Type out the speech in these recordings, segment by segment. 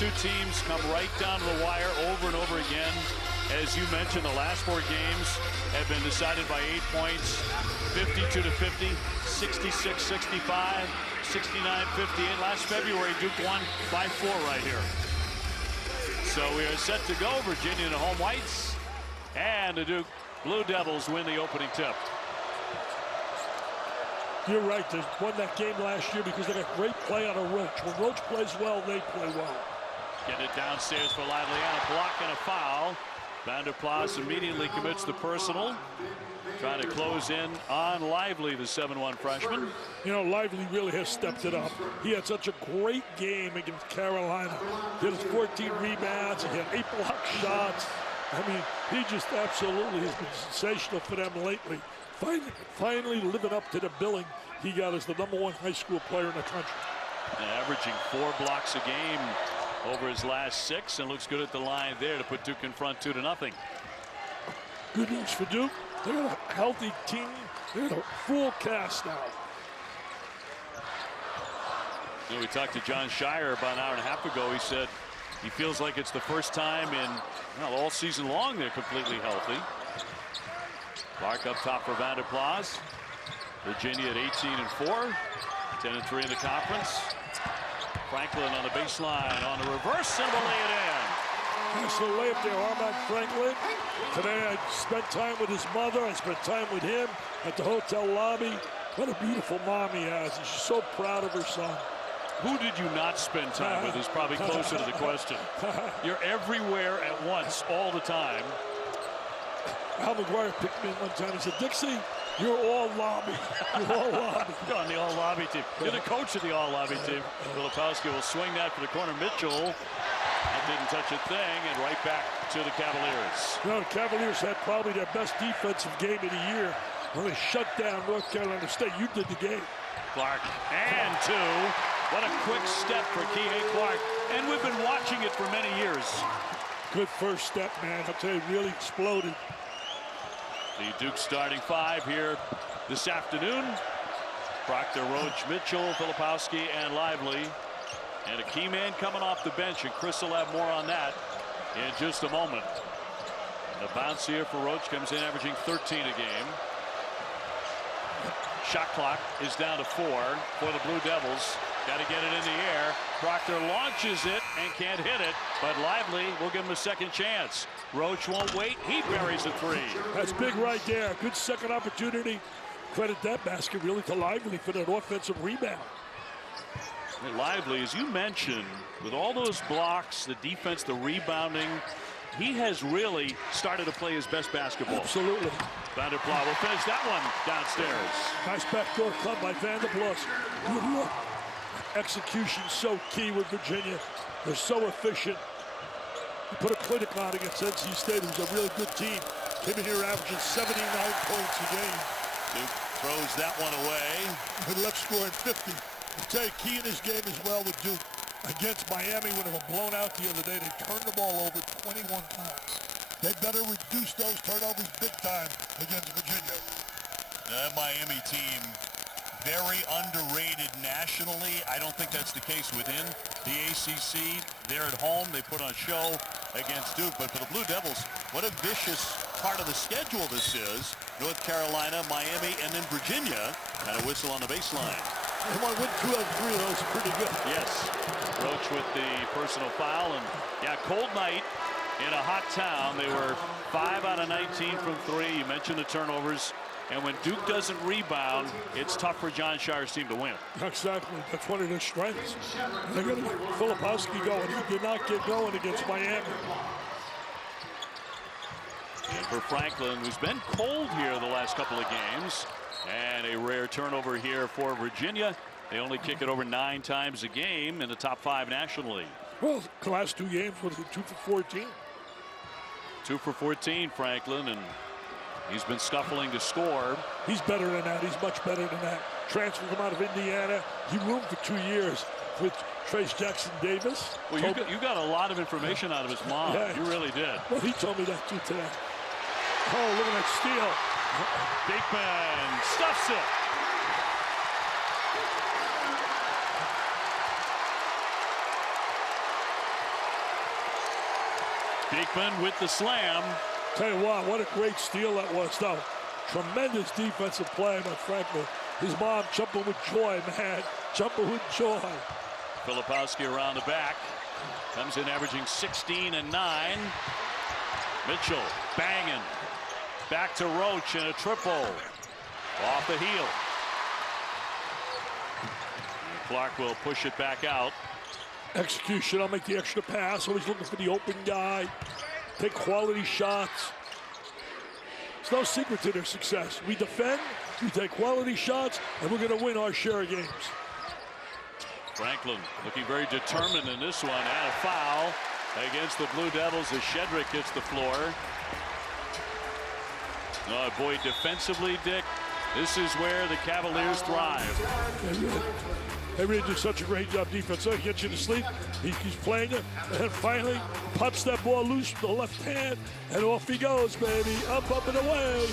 two teams come right down to the wire over and over again. As you mentioned, the last 4 games have been decided by 8 points, 52-50, 66-65, 69-58. Last February, Duke won by 4 right here. So we are set to go. Virginia in the home whites, and the Duke Blue Devils win the opening tip. You're right. They won that game last year because they got great play on a Roach. When Roach plays well, they play well. Get it downstairs for Lively, and a block and a foul. Vanderplas immediately commits the personal. Trying to close in on Lively, the 7-1 freshman. You know, Lively really has stepped it up. He had such a great game against Carolina. He had his 14 rebounds. He had 8 block shots. I mean, he just absolutely has been sensational for them lately. Finally living up to the billing he got as the #1 high school player in the country. Averaging 4 blocks a game over his last 6, and looks good at the line there to put Duke in front 2-0. Good news for Duke. They got a healthy team. They got a full cast now. You know, we talked to John Shire about an hour and a half ago. He said he feels like it's the first time in, well, all season long they're completely healthy. Clark up top for Vanderplas. Virginia at 18-4, 10-3 in the conference. Franklin on the baseline on the reverse, and will lay it in. Nice little layup there, Armand Franklin. Today I spent time with his mother. I spent time with him at the hotel lobby. What a beautiful mom he has. She's so proud of her son. Who did you not spend time with is probably closer to the question. You're everywhere at once, all the time. Al McGuire picked me one time. He said, Dixie, you're all lobby. You're all lobby. You're on the all-lobby team. You're the coach of the all-lobby team. Filipowski will swing that for the corner. Mitchell. That didn't touch a thing, and right back to the Cavaliers. You know, the Cavaliers had probably their best defensive game of the year when they shut down North Carolina State. You did the game. Clark, and 2. What a quick step for Kihei Clark. And we've been watching it for many years. Good first step, man. I'll tell you, really exploded. The Duke starting 5 here this afternoon. Proctor, Roach, Mitchell, Filipowski, and Lively. And a key man coming off the bench, and Chris will have more on that in just a moment. The bounce here for Roach comes in averaging 13 a game. Shot clock is down to 4 for the Blue Devils. Got to get it in the air. Proctor launches it and can't hit it, but Lively will give him a second chance. Roach won't wait. He buries the 3. That's big right there. Good second opportunity. Credit that basket really to Lively for that offensive rebound. Lively, as you mentioned, with all those blocks, the defense, the rebounding, he has really started to play his best basketball. Absolutely. Vanderplas will finish that one downstairs. Nice backdoor cut by Vanderplas. Good look. Execution so key with Virginia. They're so efficient. He put a clinic on against NC State, who's a really good team. Came in here averaging 79 points a game. Duke throws that one away. And left scoring 50. I'll tell you, key in his game as well with Duke. Against Miami, when they were blown out the other day, they turned the ball over 21 times. They better reduce those turnovers big time against Virginia. The Miami team, very underrated nationally. I don't think that's the case within the ACC. They're at home. They put on a show against Duke. But for the Blue Devils, what a vicious part of the schedule this is. North Carolina, Miami, and then Virginia. And a whistle on the baseline. They want to win 2 out of 3 of those. Pretty good. Yes. Roach with the personal foul. And, yeah, cold night in a hot town. They were 5 out of 19 from 3. You mentioned the turnovers. And when Duke doesn't rebound, it's tough for John Shire's team to win. Exactly. That's one of their strengths. They're going to get Filipowski going. He did not get going against Miami. And for Franklin, who's been cold here the last couple of games. And a rare turnover here for Virginia. They only kick it over 9 times a game in the top 5 nationally. Well, the last 2 games was 2 for 14. 2 for 14, Franklin, and he's been scuffling to score. He's better than that. He's much better than that. Transferred him out of Indiana. He roomed for 2 years with Trace Jackson Davis. Well, you got a lot of information out of his mom. Yeah. You really did. Well, he told me that too today. Oh, look at that steal. Bateman stuffs it. Beekman with the slam. Tell you what a great steal that was, though. Tremendous defensive play by Franklin. His mom jumping with joy, man. Jumping with joy. Filipowski around the back. Comes in averaging 16 and 9. Mitchell banging. Back to Roach in a triple. Off the heel. And Clark will push it back out. Execution, I'll make the extra pass. Always looking for the open guy. Take quality shots. There's no secret to their success. We defend, we take quality shots, and we're going to win our share of games. Franklin looking very determined in this one, and a foul against the Blue Devils as Shedrick hits the floor. Oh boy, defensively, Dick, this is where the Cavaliers thrive. They really do such a great job defense. So he gets you to sleep. He's playing it, and finally pops that ball loose with the left hand, and off he goes, baby. Up, and away.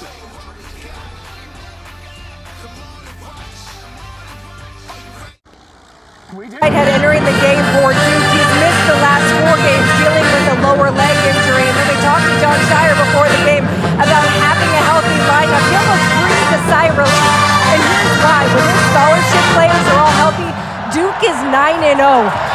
Whitehead entering the game for Duke. He's missed the last 4 games dealing with a lower leg injury. And when we talked to John Shire before the game about having a healthy lineup, he almost breathed a sigh of relief. And here's why. When his scholarship players are all healthy, Duke is 9-0.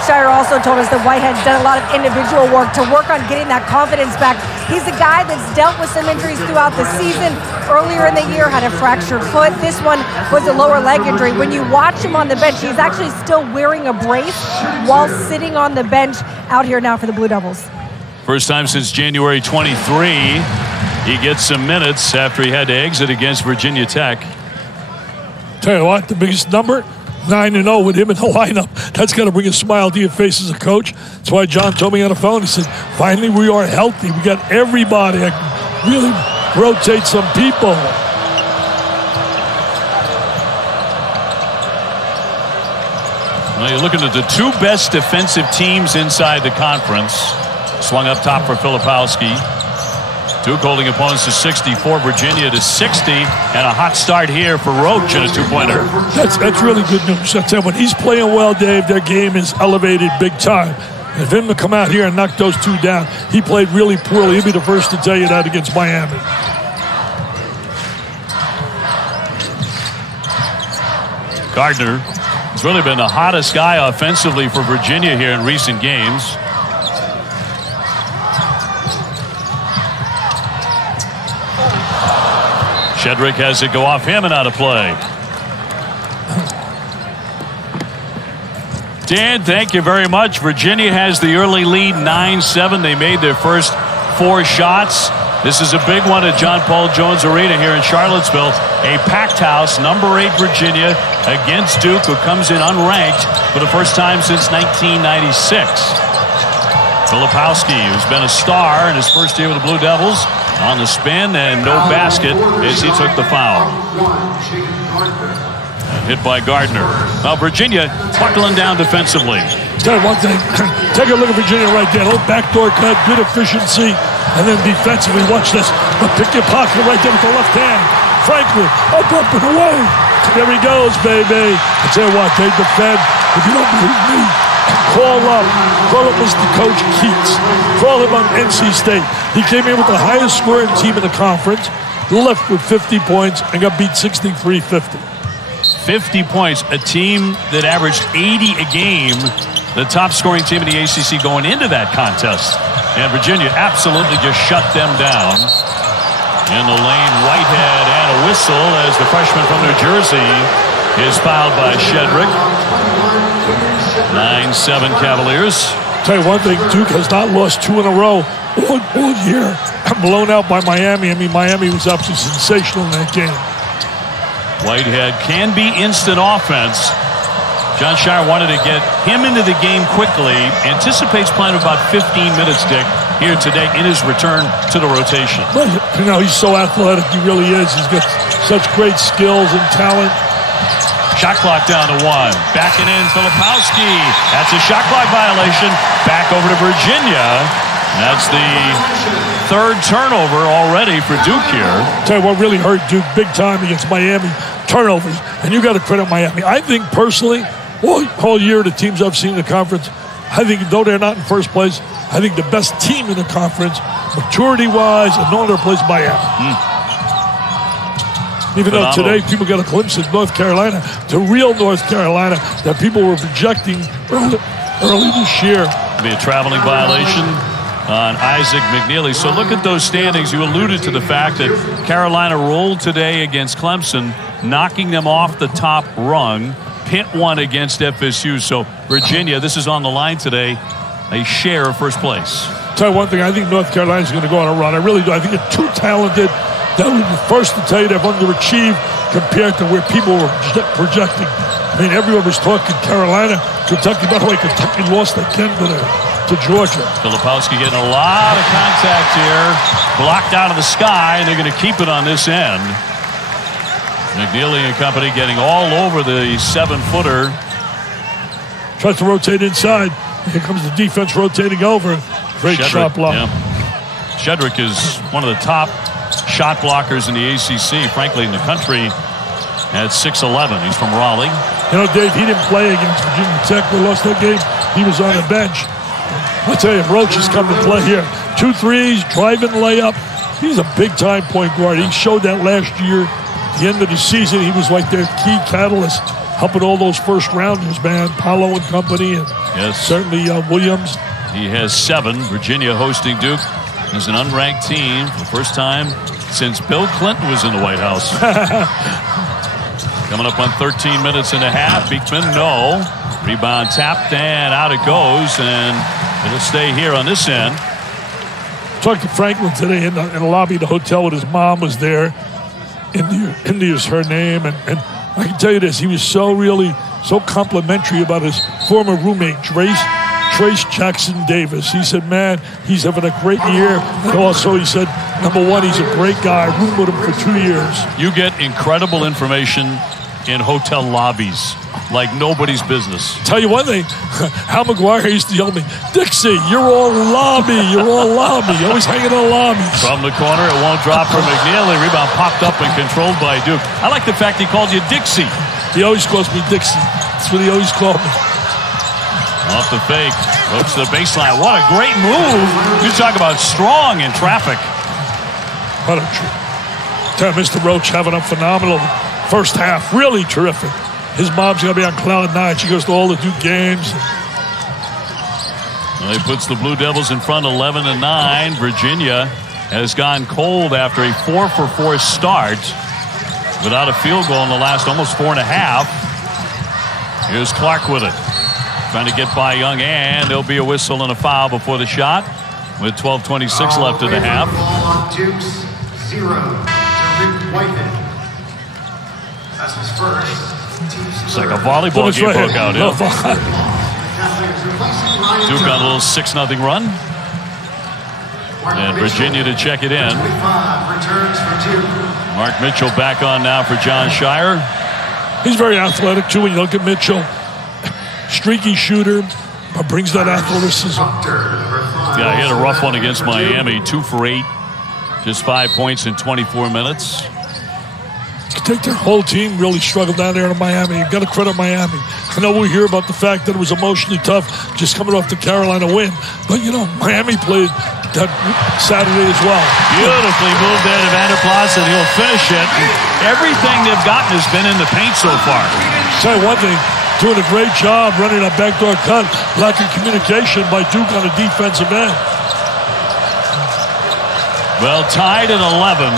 Shire also told us that Whitehead's done a lot of individual work to work on getting that confidence back. He's a guy that's dealt with some injuries throughout the season. Earlier in the year, had a fractured foot. This one was a lower leg injury. When you watch him on the bench, he's actually still wearing a brace while sitting on the bench out here now for the Blue Devils. First time since January 23, he gets some minutes after he had to exit against Virginia Tech. Tell you what, the biggest number, 9-0 with him in the lineup. That's got to bring a smile to your face as a coach. That's why John told me on the phone, he said, finally we are healthy. We got everybody. I can really rotate some people. Well, you're looking at the 2 best defensive teams inside the conference. Swung up top for Filipowski. Duke holding opponents to 64, Virginia to 60, and a hot start here for Roach in a 2-pointer. That's really good news. I tell you, when he's playing well, Dave, their game is elevated big time. And for him to come out here and knock those 2 down, he played really poorly. He'll be the first to tell you that against Miami. Gardner has really been the hottest guy offensively for Virginia here in recent games. Shedrick has it go off him and out of play. Dan, thank you very much. Virginia has the early lead, 9-7. They made their first 4 shots. This is a big one at John Paul Jones Arena here in Charlottesville. A packed house, number 8 Virginia against Duke, who comes in unranked for the first time since 1996. Filipowski, who's been a star in his first year with the Blue Devils, on the spin and no basket as he took the foul. Hit by Gardner. Now Virginia buckling down defensively. Tell you one thing, take a look at Virginia right there. Little backdoor cut, good efficiency, and then defensively, watch this. But pick your pocket right there with the left hand. Franklin, up and away. There he goes, baby. I tell you what, they defend. If you don't believe me, call up Mr. Coach Keats. Call him on NC State. He came in with the highest scoring team in the conference, left with 50 points, and got beat 63-50. 50 points, a team that averaged 80 a game, the top scoring team in the ACC going into that contest. And Virginia absolutely just shut them down. In the lane, Whitehead and a whistle as the freshman from New Jersey is fouled by Shedrick. 9-7 Cavaliers. Tell you one thing, Duke has not lost 2 in a row all year. Blown out by Miami. I mean, Miami was absolutely sensational in that game. Whitehead can be instant offense. John Shire wanted to get him into the game quickly. Anticipates playing about 15 minutes, Dick, here today in his return to the rotation. Well, you know, he's so athletic. He really is. He's got such great skills and talent. Shot clock down to 1. Backing in, Filipowski. That's a shot clock violation. Back over to Virginia. That's the 3rd turnover already for Duke here. Tell you what really hurt Duke big time against Miami, turnovers. And you got to credit Miami. I think personally, all year the teams I've seen in the conference, I think, though they're not in first place, I think the best team in the conference, maturity-wise, and no other place, Miami. Even though today people got a glimpse of North Carolina, the real North Carolina that people were projecting early this year. Be a traveling violation on Isaac McNeely. So look at those standings. You alluded to the fact that Carolina rolled today against Clemson, knocking them off the top rung. Pitt won against FSU. So Virginia, this is on the line today, a share of first place. Tell you one thing, I think North Carolina's going to go on a run. I really do. I think they're too talented. That would be the first to tell you they've underachieved compared to where people were projecting. I mean, everyone was talking Carolina, Kentucky. By the way, Kentucky lost again to Georgia. Filipowski getting a lot of contact here. Blocked out of the sky, and they're going to keep it on this end. McNeely and company getting all over the 7-footer. Tries to rotate inside. Here comes the defense rotating over. Great shot block. Yeah. Shedrick is one of the top shot blockers in the ACC, frankly, in the country, at 6'11". He's from Raleigh. You know, Dave, he didn't play against Virginia Tech. We lost that game. He was on the bench. I'll tell you, Roach has come to play here. 2 threes, driving layup. He's a big-time point guard. He showed that last year. At the end of the season, he was like their key catalyst, helping all those first-rounders, man. Paolo and company, and certainly Williams. He has 7. Virginia hosting Duke as an unranked team for the first time since Bill Clinton was in the White House. Coming up on 13 minutes and a half. Beekman, no. Rebound tapped, and out it goes, and it'll stay here on this end. Talked to Franklin today in the lobby of the hotel with his mom was there. India is her name, and I can tell you this, he was so complimentary about his former roommate, Trace Jackson Davis. He said, man, he's having a great year. And also, he said, number one, he's a great guy. I roomed with him for 2 years. You get incredible information in hotel lobbies like nobody's business. Tell you one thing, Hal McGuire used to yell at me, Dixie, you're all lobby, you're all lobby. You're always hanging on lobbies. From the corner, it won't drop for McNeely. Rebound popped up and controlled by Duke. I like the fact he called you Dixie. He always calls me Dixie. That's what he always called me. Off the fake, looks to the baseline. What a great move. You talk about strong in traffic. What a Mr. Roach having a phenomenal first half. Really terrific. His mom's going to be on cloud 9. She goes to all the Duke games. Well, he puts the Blue Devils in front 11-9. Virginia has gone cold after a 4-for-4 start without a field goal in the last almost 4.5. Here's Clark with it. Trying to get by Young, and there'll be a whistle and a foul before the shot with 12:26 left in the half. Duke's 0 to Rick Whitehead. That's his first. It's like a volleyball game broke out. Yeah. Duke on a little 6-0 run. And Virginia to check it in. Mark Mitchell back on now for John Shire. He's very athletic, too, when you look at Mitchell. Streaky shooter, but brings that athleticism. Yeah, he had a rough one against Miami. 2 for 8. Just 5 points in 24 minutes. I think their whole team really struggled down there in Miami. You've got to credit Miami. I know we hear about the fact that it was emotionally tough just coming off the Carolina win. But, you know, Miami played that Saturday as well. Beautifully moved there to Vanderplas, and he'll finish it. Everything they've gotten has been in the paint so far. Tell you one thing, doing a great job running a backdoor cut. Lack of communication by Duke on the defensive end. Well, tied at 11.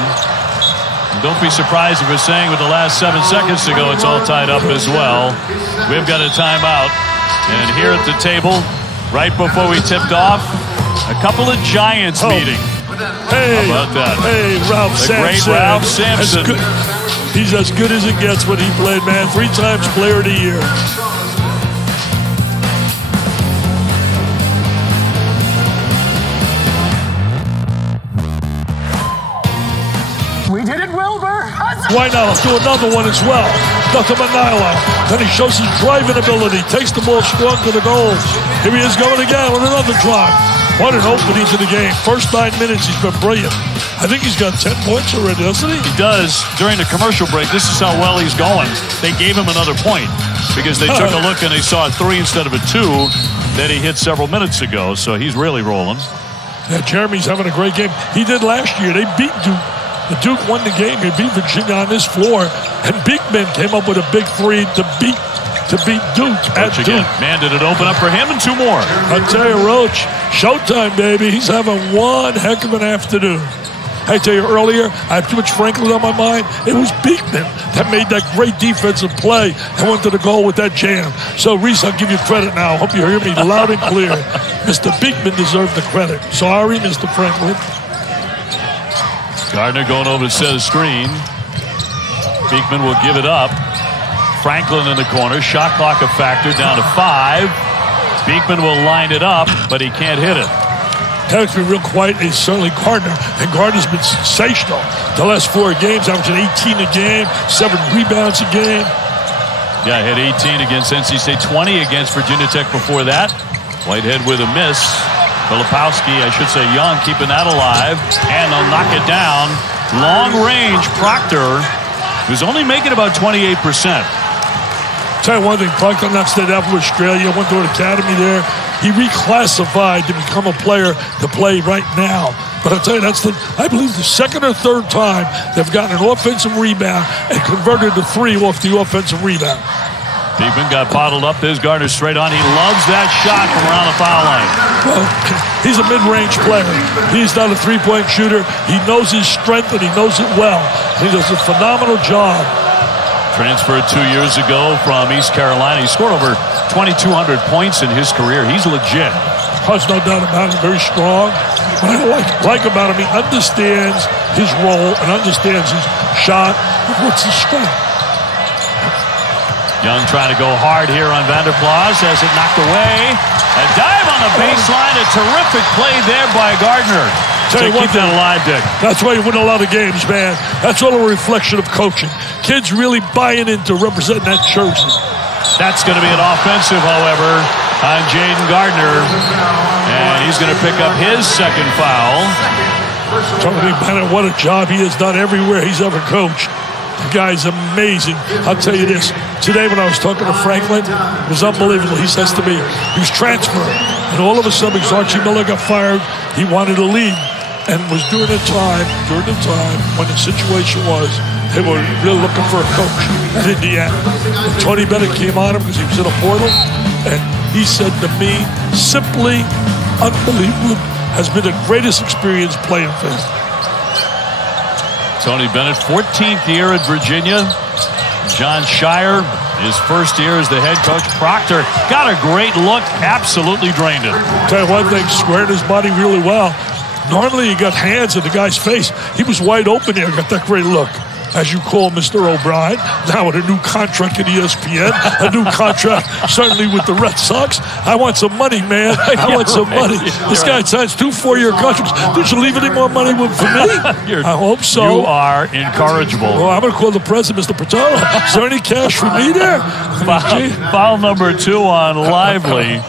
Don't be surprised if we're saying with the last 7 seconds to go, it's all tied up as well. We've got a timeout. And here at the table, right before we tipped off, a couple of Giants meeting. Hey, how about that? Hey, Ralph Sampson. Great Ralph Sampson. He's as good as it gets when he played, man. 3 times player of the year. We did it, Wilbur. Why not? Let's do another one as well. Nothing but nylon. Then he shows his driving ability. Takes the ball strong to the goal. Here he is going again with another drive. What an opening to the game. First 9 minutes, he's been brilliant. I think he's got 10 points already, doesn't he? He does. During the commercial break, this is how well he's going. They gave him another point because they took a look and they saw a 3 instead of a 2. that he hit several minutes ago, so he's really rolling. Yeah, Jeremy's having a great game. He did last year. They beat Duke. The Duke won the game. They beat Virginia on this floor, and Beekman came up with a big three to beat Duke at Duke. Man, did it open up for him and two more. I tell you, Roach, showtime, baby. He's having one heck of an afternoon. I tell you earlier, I had too much Franklin on my mind. It was Beekman that made that great defensive play and went to the goal with that jam. So, Reese, I'll give you credit now. I hope you hear me loud and clear. Mr. Beekman deserved the credit. Sorry, Mr. Franklin. Gardner going over to set a screen. Beekman will give it up. Franklin in the corner. Shot clock a factor, down to 5. Beekman will line it up, but he can't hit it. That's been real quiet is certainly Gardner, and Gardner's been sensational the last 4 games, averaging 18 a game, 7 rebounds a game. Yeah, hit 18 against NC State, 20 against Virginia Tech before that. Whitehead with a miss. Filipowski, I should say Young, keeping that alive, and they'll knock it down. Long range, Proctor, who's only making about 28%. Tell you one thing, Proctor knocks that out of Australia, went to an academy there. He reclassified to become a player to play right now. But I'll tell you, I believe the second or third time they've gotten an offensive rebound and converted to 3 off the offensive rebound. Beekman got bottled up. There's Gardner straight on. He loves that shot from around the foul line. Well, he's a mid-range player. He's not a three-point shooter. He knows his strength, and he knows it well. He does a phenomenal job. Transferred 2 years ago from East Carolina. He scored over 2,200 points in his career. He's legit. There's no doubt about it. Very strong. What I like about him, he understands his role and understands his shot and what's his strength. Young trying to go hard here on Vanderplas, has it knocked away. A dive on the baseline. A terrific play there by Gardner. Tell you keep that alive, Dick. That's why you win a lot of games, man. That's all a reflection of coaching. Kids really buying into representing that jersey. That's going to be an offensive, however, on Jaden Gardner. And he's going to pick up his second foul. Tony Bennett, what a job he has done everywhere he's ever coached. The guy's amazing. I'll tell you this. Today when I was talking to Franklin, it was unbelievable. He says to me, he was transferring. And all of a sudden, because Archie Miller got fired, he wanted to leave. And was during the time when the situation was, they were really looking for a coach at Indiana. And Tony Bennett came on him because he was in a portal. And he said to me, simply unbelievable, has been the greatest experience playing for him. Tony Bennett, 14th year at Virginia. John Shire, his first year as the head coach. Proctor got a great look, absolutely drained it. Tell you one thing, squared his body really well. Normally he got hands in the guy's face. He was wide open there, got that great look. As you call Mr. O'Brien, now with a new contract at ESPN, a new contract certainly with the Red Sox. I want some money, man. I want some money. This guy signs 2 4-year contracts. Did you leave any more money for me? I hope so. You are incorrigible. Well, I'm going to call the president, Mr. Pataro. Is there any cash for me there? Foul number 2 on Lively.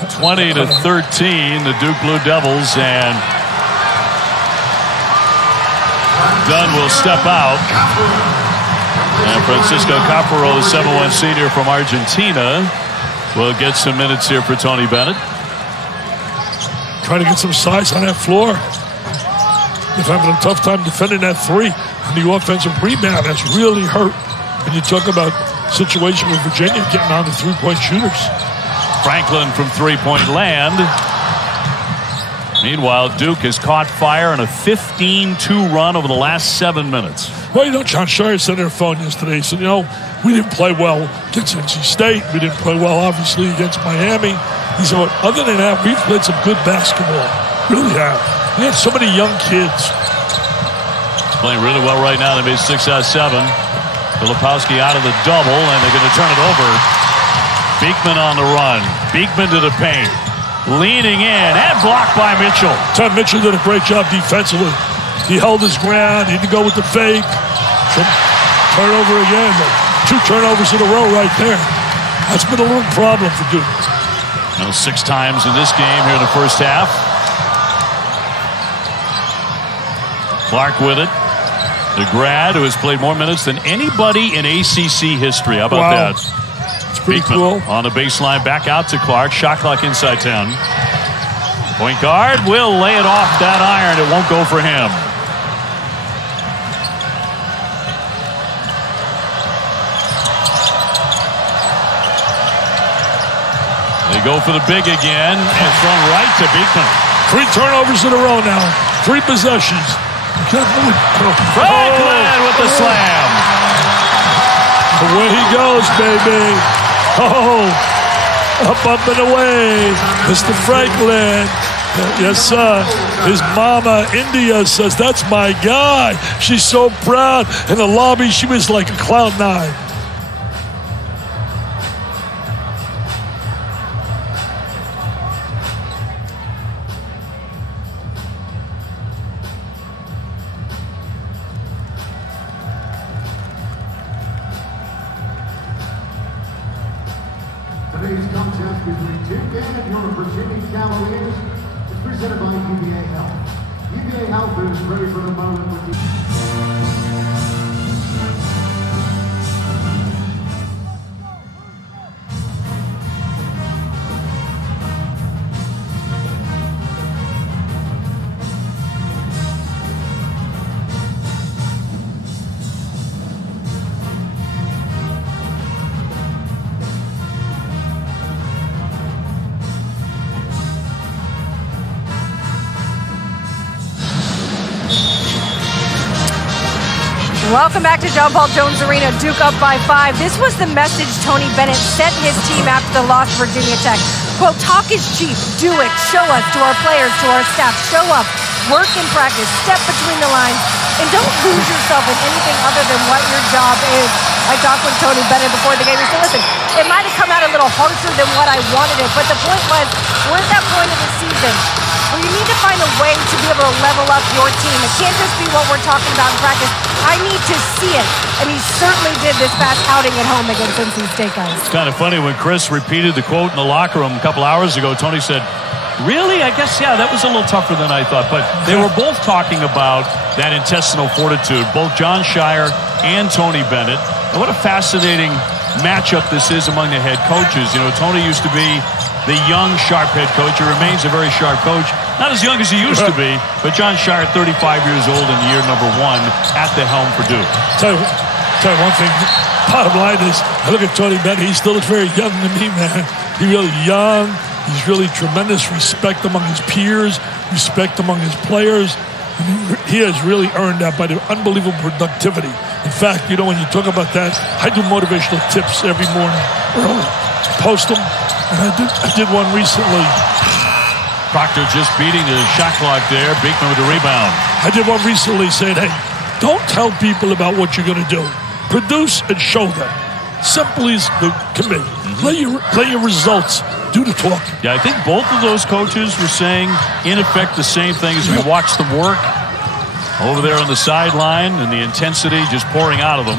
20-13, the Duke Blue Devils, and Dunn will step out. And Francisco Caparro, the 7'1" senior from Argentina, will get some minutes here for Tony Bennett. Trying to get some size on that floor. They're having a tough time defending that 3. And the offensive rebound has really hurt. When you talk about situation with Virginia getting on the 3-point shooters. Franklin from 3-point land. Meanwhile, Duke has caught fire on a 15-2 run over the last 7 minutes. Well, you know, John Shire said on their phone yesterday, he said, you know, we didn't play well against NC State. We didn't play well, obviously, against Miami. He said, well, other than that, we've played some good basketball. Really have. We have so many young kids. Playing really well right now. They made 6 out of 7. Filipowski out of the double, and they're going to turn it over. Beekman on the run. Beekman to the paint. Leaning in and blocked by Mitchell. Tom Mitchell did a great job defensively. He held his ground. He didn't go with the fake. Turnover again. 2 turnovers in a row right there. That's been a little problem for Duke. Now 6 times in this game here in the first half. Clark with it. The grad who has played more minutes than anybody in ACC history. How about that? It's pretty cool. On the baseline, back out to Clark. Shot clock inside 10. Point guard will lay it off that iron. It won't go for him. They go for the big again, and thrown right to Beekman. 3 turnovers in a row now. 3 possessions. Franklin with the slam. Away he goes, baby. Oh, up and away. Mr. Franklin. Yes, sir. His mama, India, says, that's my guy. She's so proud. In the lobby, she was like a cloud 9. Today's contest between Duke and your Virginia Cavaliers is presented by UVA Health. UVA Health is ready for the moment with you. Welcome back to John Paul Jones Arena. Duke up by 5. This was the message Tony Bennett sent his team after the loss to Virginia Tech. Quote, talk is cheap. Do it. Show us, to our players, to our staff. Show up. Work in practice. Step between the lines. And don't lose yourself in anything other than what your job is. I talked with Tony Bennett before the game. He said, listen, it might have come out a little harsher than what I wanted it, but the point was, we're at that point of the season where you need to find a way to be able to level up your team. It can't just be what we're talking about in practice. I need to see it. And he certainly did this past outing at home against NC State, guys. It's kind of funny when Chris repeated the quote in the locker room a couple hours ago. Tony said, really? I guess, yeah, that was a little tougher than I thought. But they were both talking about that intestinal fortitude, both Jon Scheyer and Tony Bennett. And what a fascinating matchup this is among the head coaches. You know, Tony used to be the young, sharp head coach. He remains a very sharp coach. Not as young as he used to be, but Jon Scheyer, 35 years old in year number 1 at the helm for Duke. Tell you one thing. Bottom line is, I look at Tony Bennett. He still looks very young to me, man. He's really young. He's really tremendous respect among his peers, respect among his players. He has really earned that by the unbelievable productivity. In fact, you know, when you talk about that, I do motivational tips every morning early. Post them. And I did one recently. Proctor just beating the shot clock there. Beekman with the rebound. I did one recently saying, hey, don't tell people about what you're going to do. Produce and show them. Simple as the commit. Let your results do the talking. Yeah, I think both of those coaches were saying, in effect, the same thing as we watched them work over there on the sideline, and the intensity just pouring out of them.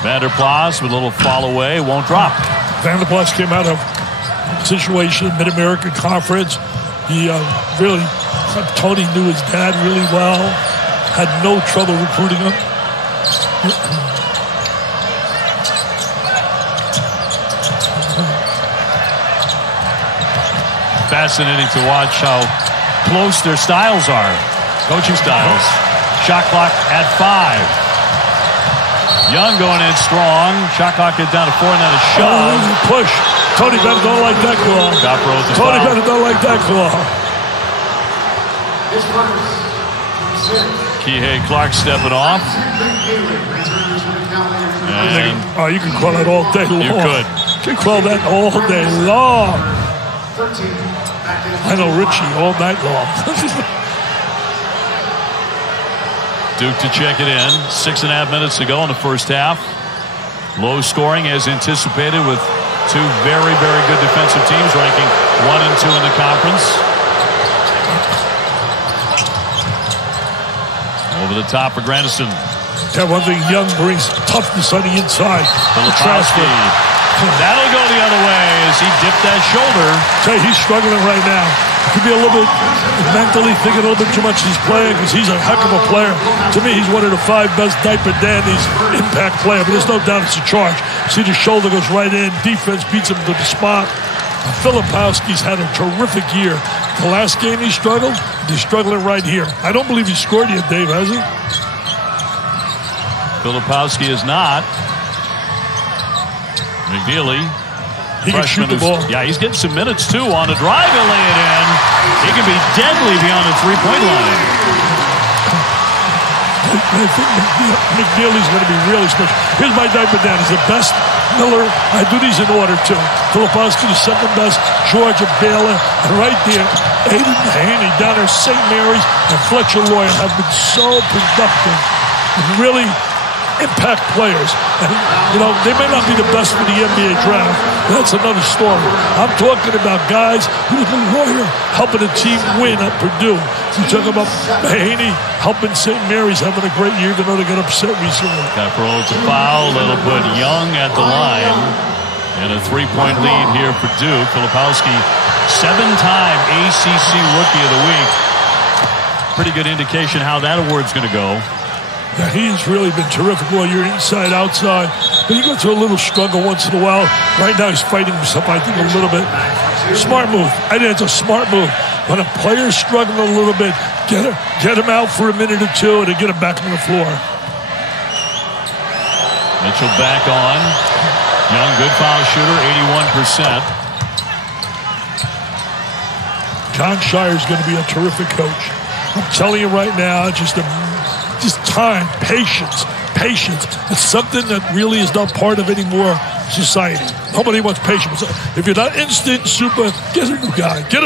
Vanderplas with a little fall away, won't drop. Vanderplas came out of situation, Mid-American Conference. He really, Tony knew his dad really well, had no trouble recruiting him. Fascinating to watch how close their styles are, coaching styles. Shot clock at 5. Young going in strong. Shot clock gets down to 4, and then a shove. Push. Tony Bennett don't like that call. Tony Bennett don't like that call. Kihei Clark stepping off. And you can call that all day long. You could. You can call that all day long. I know Richie all night long. Duke to check it in. 6.5 minutes to go in the first half. Low scoring as anticipated with two very, very good defensive teams ranking 1 and 2 in the conference. Over the top for Grandison. That one thing Young brings toughness on the inside. Filipowski. That'll go the other way as he dipped that shoulder. Say he's struggling right now. Could be a little bit mentally thinking a little bit too much he's playing because he's a heck of a player. To me, he's one of the 5 best diaper dandies, impact player, but there's no doubt it's a charge. See, the shoulder goes right in. Defense beats him to the spot. Filipowski's had a terrific year. The last game he struggled, he's struggling right here. I don't believe he scored yet, Dave, has he? Filipowski is not. McNeely. He can shoot the ball. Yeah, he's getting some minutes, too, on the drive and lay it in. He can be deadly beyond the three-point line. I think McNeely's going to be really special. Here's my diaper down. He's the best. Miller, I do these in order, too. Filipowski, the second best. Georgia, Baylor, and right there, Aiden Haney down there, St. Mary's, and Fletcher Lloyd have been so productive and really impact players. And, you know, they may not be the best for the NBA draft. That's another story. I'm talking about guys who have been lawyer helping a team win at Purdue. You talk about Haney helping St. Mary's having a great year, even though they got upset recently. Caparola's a foul. That'll put Young at the line. And a three-point lead here for Duke. Filipowski, 7-time ACC Rookie of the Week. Pretty good indication how that award's going to go. Yeah, he's really been terrific. Well, you're inside, outside. But you go through a little struggle once in a while. Right now, he's fighting himself, I think, a little bit. Smart move. I think it's a smart move. When a player's struggling a little bit, get him out for a minute or two and get him back on the floor. Mitchell back on. Young, good foul shooter, 81%. John Shire's going to be a terrific coach. I'm telling you right now, just time, patience. It's something that really is not part of any more society. Nobody wants patience. If you're not instant super, get a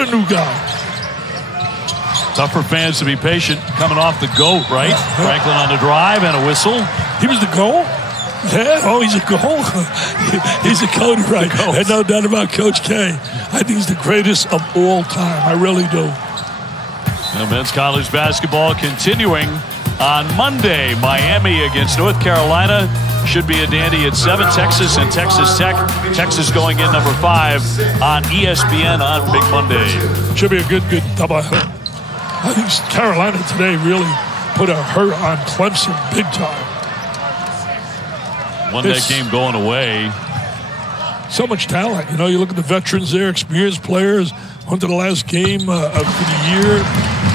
new guy. Tough for fans to be patient coming off the GOAT, right? Franklin on the drive and a whistle. He was the goal? Yeah, he's a goal. He's a Cody, right? And no doubt about Coach K. I think he's the greatest of all time. I really do. And men's college basketball continuing on Monday. Miami against North Carolina. Should be a dandy at 7. Texas and Texas Tech. Texas going in number 5 on ESPN on Big Monday. Should be a good double. I think Carolina today really put a hurt on Clemson big time. Won that game going away. So much talent. You know, you look at the veterans there, experienced players. Went to the last game of the year.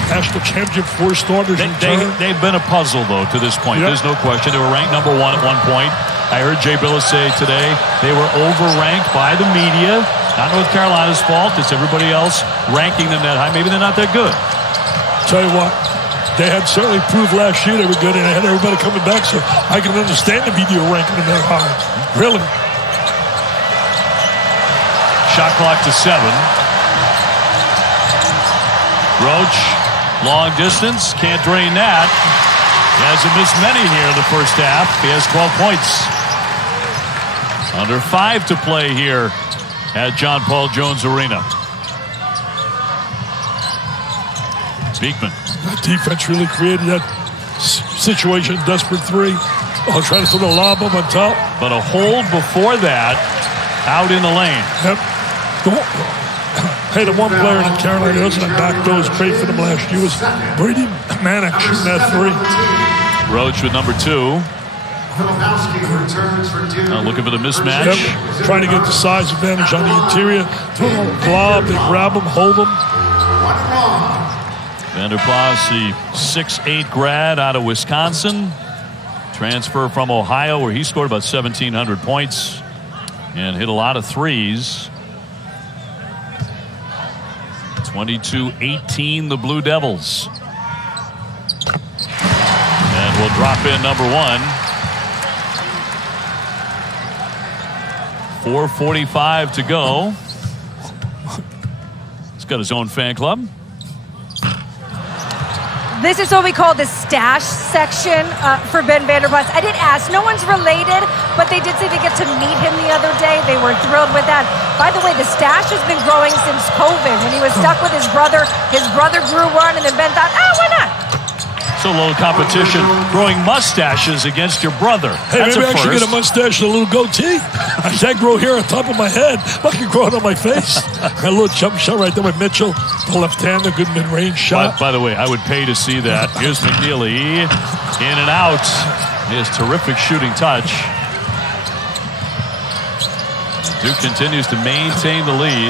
National championship, 4 starters. They've been a puzzle, though, to this point. Yep. There's no question. They were ranked number 1 at one point. I heard Jay Billis say today they were overranked by the media. Not North Carolina's fault. It's everybody else ranking them that high. Maybe they're not that good. Tell you what, they had certainly proved last year they were good, and they had everybody coming back, so I can understand the media ranking them that high. Really. Shot clock to 7. Roach, long distance, can't drain that. He hasn't missed many here in the first half. He has 12 points. Under 5 to play here at John Paul Jones Arena. Beekman. That defense really created that situation, desperate 3. Oh, trying to throw the lob up on top. But a hold before that, out in the lane. Yep. Hey, the one player in Carolina doesn't have back doors great for them last year was Brady Manick shooting that 3. Roach with number 2. Looking for the mismatch. Yep. Trying to get the size advantage on the interior. Throw a lob, they grab him, hold him. Vander Plas, the 6'8" grad out of Wisconsin. Transfer from Ohio, where he scored about 1,700 points and hit a lot of threes. 22-18, the Blue Devils. And we'll drop in number 1. 4:45 to go. He's got his own fan club. This is what we call the stash section for Ben Vander Plas. I did ask. No one's related, but they did say they get to meet him the other day. They were thrilled with that. By the way, the stash has been growing since COVID. When he was stuck with his brother grew one, and then Ben thought, why not? So a little competition, growing mustaches against your brother. Hey, that's maybe a I should get a mustache and a little goatee. I can't grow hair on top of my head. I can grow it on my face. Got a little jump shot right there with Mitchell, the left-hander, good mid-range shot. By the way, I would pay to see that. Here's McNeely, in and out. His terrific shooting touch. Duke continues to maintain the lead.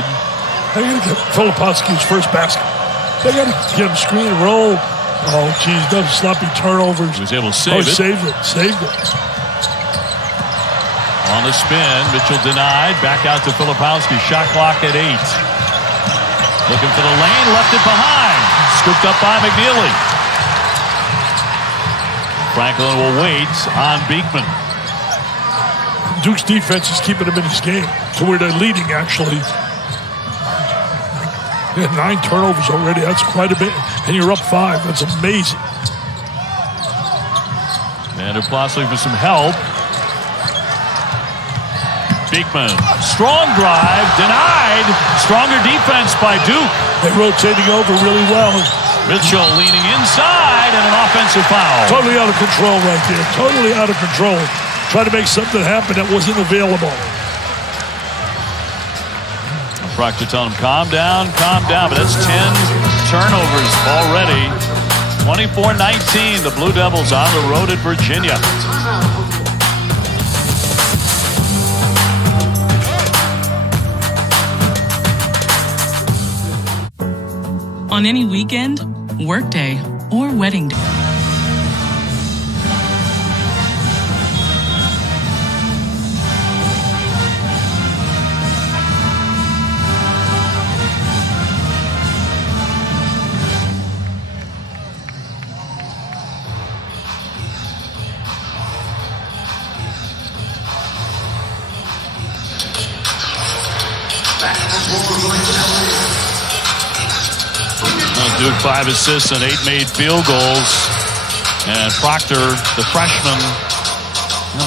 They got to get Filipowski's first basket. They got to get him screen and roll. Oh, geez, those sloppy turnovers. He was able to save it. Saved it. On the spin, Mitchell denied. Back out to Filipowski. Shot clock at 8. Looking for the lane, left it behind. Scooped up by McNeely. Franklin will wait on Beekman. Duke's defense is keeping them in this game to where they're leading, actually. They had 9 turnovers already. That's quite a bit. And you're up 5. That's amazing. Vanderplas looking for some help. Beekman, strong drive, denied. Stronger defense by Duke. They're rotating over really well. Mitchell leaning inside and an offensive foul. Totally out of control right there. Totally out of control. Trying to make something happen that wasn't available. Proctor telling him, calm down, but that's 10 turnovers already. 24-19, the Blue Devils on the road at Virginia. On any weekend, workday, or wedding day. Duke 5 assists and 8 made field goals. And Proctor, the freshman,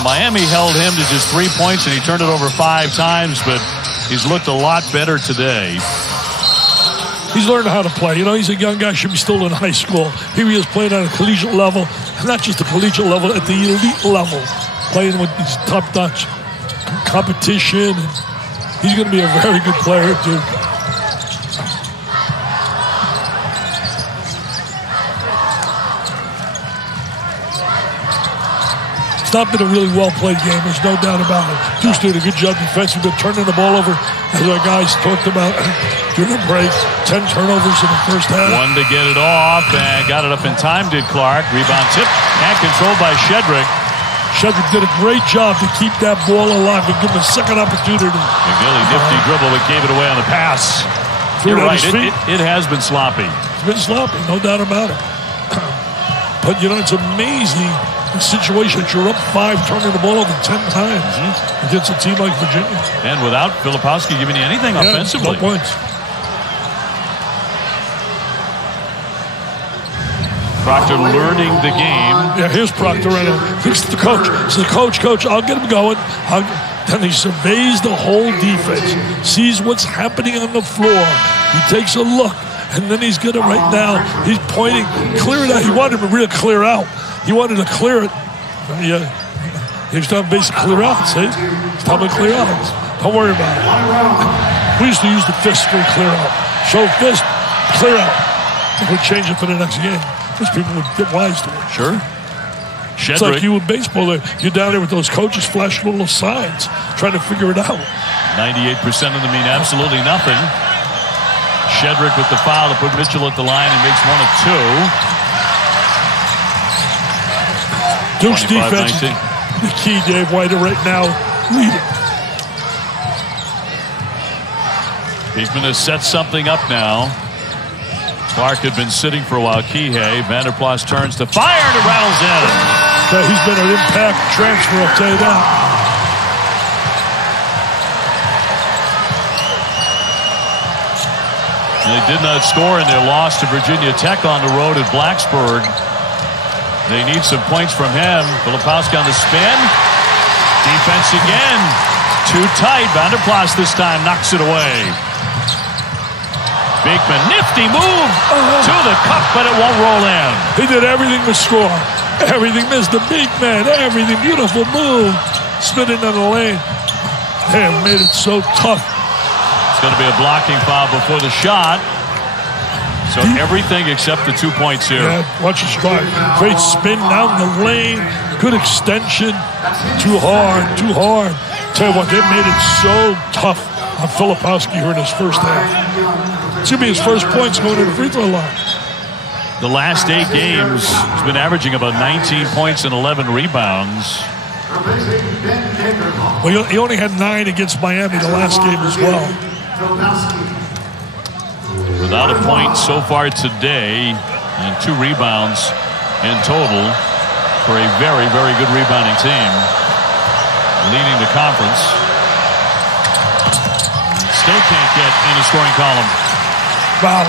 Miami held him to just 3 points and he turned it over 5 times, but he's looked a lot better today. He's learned how to play. You know, he's a young guy, should be still in high school. Here he is playing at a collegiate level, not just the collegiate level, at the elite level, playing with these top-notch competition. He's going to be a very good player at Duke. It's not been a really well-played game. There's no doubt about it. Duke's doing a good job defensively, turning the ball over, as our guys talked about during the break. 10 turnovers in the first half. One to get it off, and got it up in time, did Clark. Rebound tip, and controlled by Shedrick. Shedrick did a great job to keep that ball alive and give him a second opportunity. McNeely, nifty dribble, but gave it away on the pass. You're right, it has been sloppy. It's been sloppy, no doubt about it. But, you know, it's amazing the situation that you're up 5, turning the ball over 10 times against a team like Virginia. And without Filipowski giving you anything offensively. No points. Proctor learning the game. Yeah, here's Proctor right now. Looks at the coach. Says, Coach, I'll get him going. Then he surveys the whole defense, sees what's happening on the floor. He takes a look, and then he's going to right now, he's pointing, clear it out. He wanted him to really clear out. He wanted to clear it. Yeah, he was trying to basically clear out, see? He's telling him to clear out. Don't worry about it. We used to use the fist to clear out. Show fist, clear out. We'll change it for the next game. Because people would get wise to it. Sure. Shedrick. It's like you in baseball. You're down there with those coaches flashing little signs, trying to figure it out. 98% of them mean absolutely nothing. Shedrick with the foul to put Mitchell at the line and makes 1 of 2. Duke's defense is the key, Dave White, right now leading. Beekman has set something up now. Clark had been sitting for a while. Kihei. Vanderplas turns to fire and it rattles in. Yeah, he's been an impact transfer, I'll tell you that. And they did not score in their loss to Virginia Tech on the road at Blacksburg. They need some points from him. Filipowski on the spin. Defense again. Too tight. Vanderplas this time knocks it away. Beekman, nifty move to the cup, but it won't roll in. He did everything to score. Everything, Mr. Beekman. Everything. Beautiful move. Spinning on the lane. They made it so tough. It's going to be a blocking foul before the shot. So everything except the 2 points here. Yeah, watch his drive. Great spin down the lane. Good extension. Too hard. Tell you what, they made it so tough on Filipowski here in his first half. It's going to be his first points going to the free throw line. The last 8 games, he's been averaging about 19 points and 11 rebounds. Well, he only had 9 against Miami the last game as well. Without a point so far today, and 2 rebounds in total for a very, very good rebounding team, leading the conference. Still can't get in the scoring column. Wow.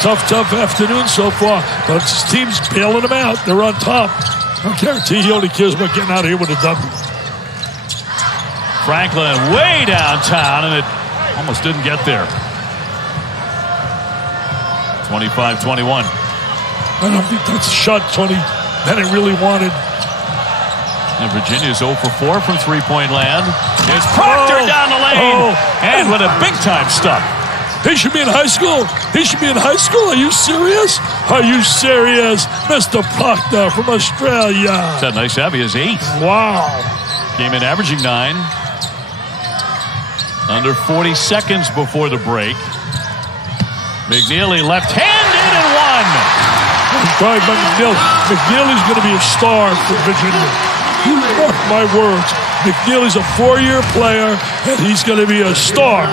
Tough afternoon so far, but his team's bailing him out. They're on top. I guarantee he only cares about getting out of here with a W. Franklin way downtown, and it almost didn't get there. 25-21. I don't think that's a shot Tony Bennett really wanted. And Virginia's 0 for 4 from three-point land. It's Proctor down the lane, and with a big-time stop. He should be in high school. He should be in high school. Are you serious? Are you serious? Mr. Proctor from Australia. That's a nice have. He has 8. Wow. Came in averaging 9. Under 40 seconds before the break. McNeely left-handed and one. McNeely's going to be a star for Virginia. You mark my words. McNeely's a 4-year player, and he's going to be a star.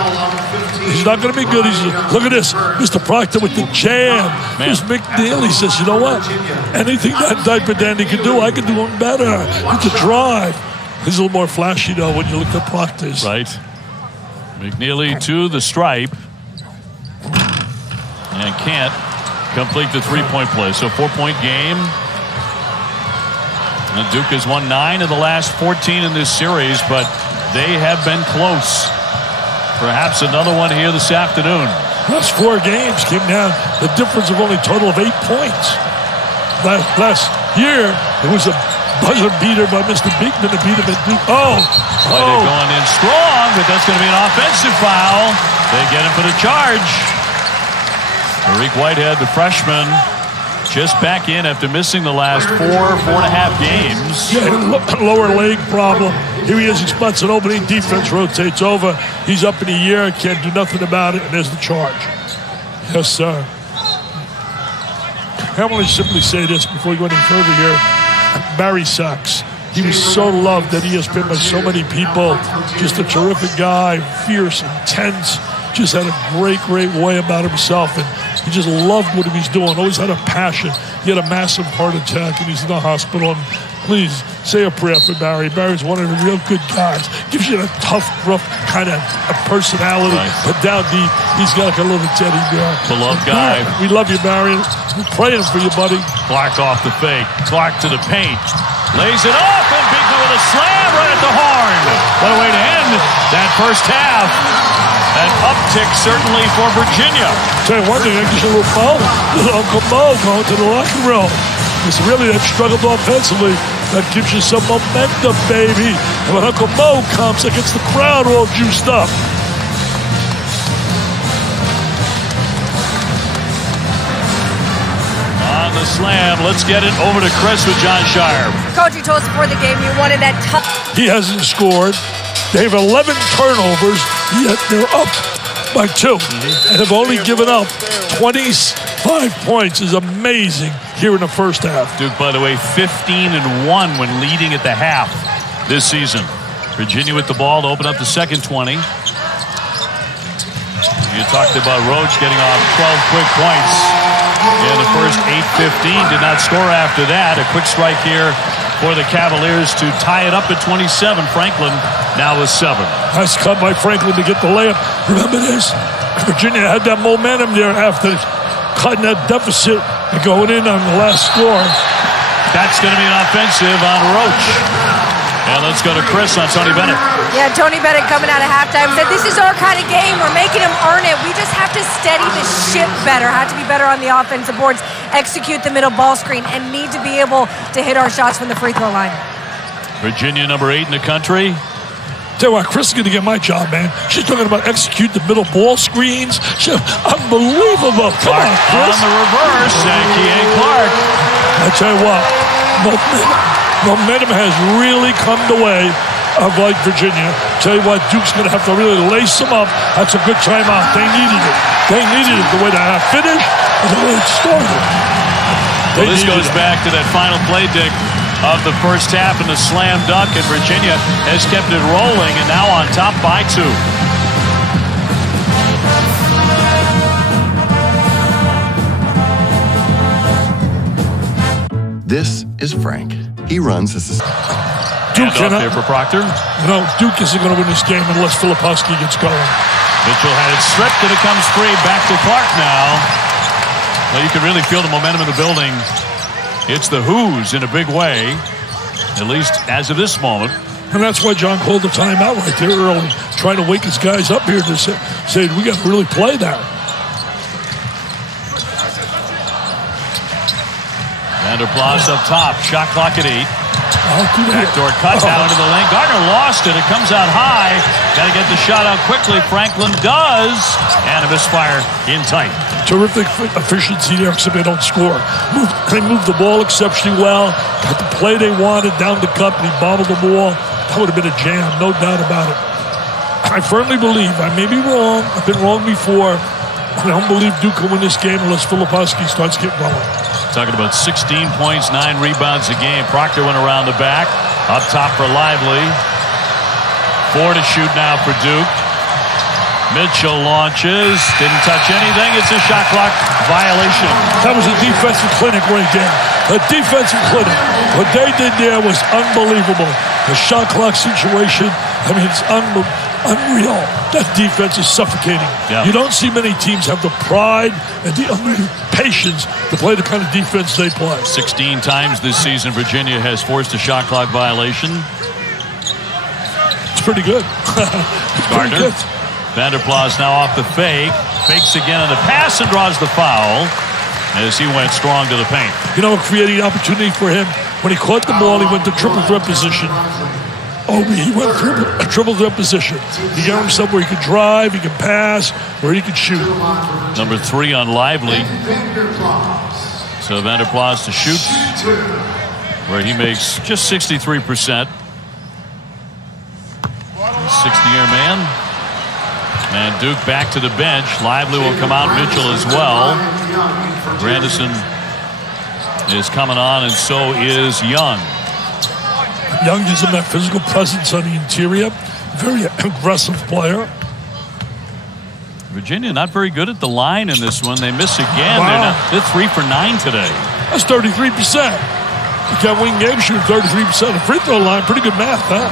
He's not going to be good. Look at this. Mr. Proctor with the jam. Mr. McNeely says, you know what? Anything that diaper dandy can do, I can do him better. With the drive. He's a little more flashy, though, when you look at Proctor's. Right. McNeely to the stripe. And can't complete the three-point play. So 4-point game. And Duke has won 9 of the last 14 in this series, but they have been close. Perhaps another one here this afternoon. Last 4 games came down the difference of only a total of 8 points. Last year, it was a buzzer beater by Mr. Beekman to beat him at Duke. They're going in strong, but that's going to be an offensive foul. They get him for the charge. Tariq Whitehead, the freshman, just back in after missing the last 4.5 games. Yeah, lower leg problem. Here he is, he spots an opening, defense rotates over. He's up in the air, can't do nothing about it, and there's the charge. Yes, sir. I want to simply say this before we go any further here. Barry Sachs, he was so loved at ESPN by so many people. Just a terrific guy, fierce, intense, just had a great way about himself, and he just loved what he was doing, always had a passion. He had a massive heart attack, and he's in the hospital. And please say a prayer for Barry. Barry's one of the real good guys. Gives you a tough, rough kind of a personality, but down deep, he's got like a little teddy bear. Beloved guy. We love you, Barry. We're praying for you, buddy. Clark off the fake. Clark to the paint. Lays it off, and Beekman with a slam right at the horn. What a way to end that first half. An uptick certainly for Virginia. Tell you one thing, I just a little Mo, little Uncle Mo going to the locker room. It's really that struggled offensively. That gives you some momentum, baby. And when Uncle Mo comes, it gets the crowd all juiced up. On the slam, let's get it over to Chris with John Shire. Coach, you told us before the game you wanted that tough. He hasn't scored. They have 11 turnovers, yet they're up by 2 and have only given up 25 points. Is amazing here in the first half. Duke, by the way, 15-1 when leading at the half this season. Virginia with the ball to open up the second 20. You talked about Roach getting off 12 quick points in the first 8:15. Did not score after that. A quick strike here for the Cavaliers to tie it up at 27. Franklin now with 7. Nice cut by Franklin to get the layup. Remember this? Virginia had that momentum there after cutting that deficit and going in on the last score. That's going to be an offensive on Roach. And let's go to Chris on Tony Bennett. Yeah, Tony Bennett coming out of halftime said, this is our kind of game. We're making them earn it. We just have to steady the ship better. Have to be better on the offensive boards, execute the middle ball screen, and need to be able to hit our shots from the free throw line. Virginia, number 8 in the country. Tell you what, Chris is going to get my job, man. She's talking about execute the middle ball screens. Unbelievable. Come on, Chris. On the reverse, and Clark. I tell you what, momentum has really come the way of like Virginia. Tell you what, Duke's going to have to really lace them up. That's a good timeout. They needed it. They needed it. The way to have finished and the way it started. Well, this goes back to that final play, Dick, of the first half and the slam dunk, and Virginia has kept it rolling and now on top by 2. This is Frank. He runs this. Duke cannot. Here for Proctor. No, Duke isn't going to win this game unless Filipowski gets going. Mitchell had it stripped, and it comes free. Back to Clark now. Well, you can really feel the momentum in the building. It's the Who's in a big way, at least as of this moment. And that's why John called the timeout right there early, trying to wake his guys up here to say we got to really play that. Vanderplas up top, shot clock at 8. Backdoor cut down into the lane. Gardner lost it. It comes out high. Got to get the shot out quickly. Franklin does. And a misfire in tight. Terrific efficiency there, except they don't score. They moved the ball exceptionally well. Got the play they wanted down the cup, and he bobbled the ball. That would have been a jam, no doubt about it. I firmly believe, I may be wrong, I've been wrong before, but I don't believe Duke will win this game unless Filipowski starts getting going. Talking about 16 points, 9 rebounds a game. Proctor went around the back. Up top for Lively. 4 to shoot now for Duke. Mitchell launches. Didn't touch anything. It's a shot clock violation. That was a defensive clinic right there. A defensive clinic. What they did there was unbelievable. The shot clock situation, I mean, it's unreal. That defense is suffocating. Yeah. You don't see many teams have the pride and the patience to play the kind of defense they play. 16 times this season, Virginia has forced a shot clock violation. It's pretty good. Gardner. Vanderplas now off the fake. Fakes again on the pass and draws the foul as he went strong to the paint. You know, creating opportunity for him. When he caught the ball, he went to triple threat position. Oh, he went triple threat position. He got himself where he could drive, he could pass, where he could shoot. Number 3 on Lively. So Vanderplas to shoot, where he makes just 63%. 60-year man. And Duke back to the bench. Lively will come out. Mitchell as well. Grandison is coming on, and so is Young. Young gives him that physical presence on the interior. Very aggressive player. Virginia not very good at the line in this one. They miss again. Wow. They're 3 for 9 today. That's 33%. You can't win games shooting 33%. The free throw line, pretty good math, huh?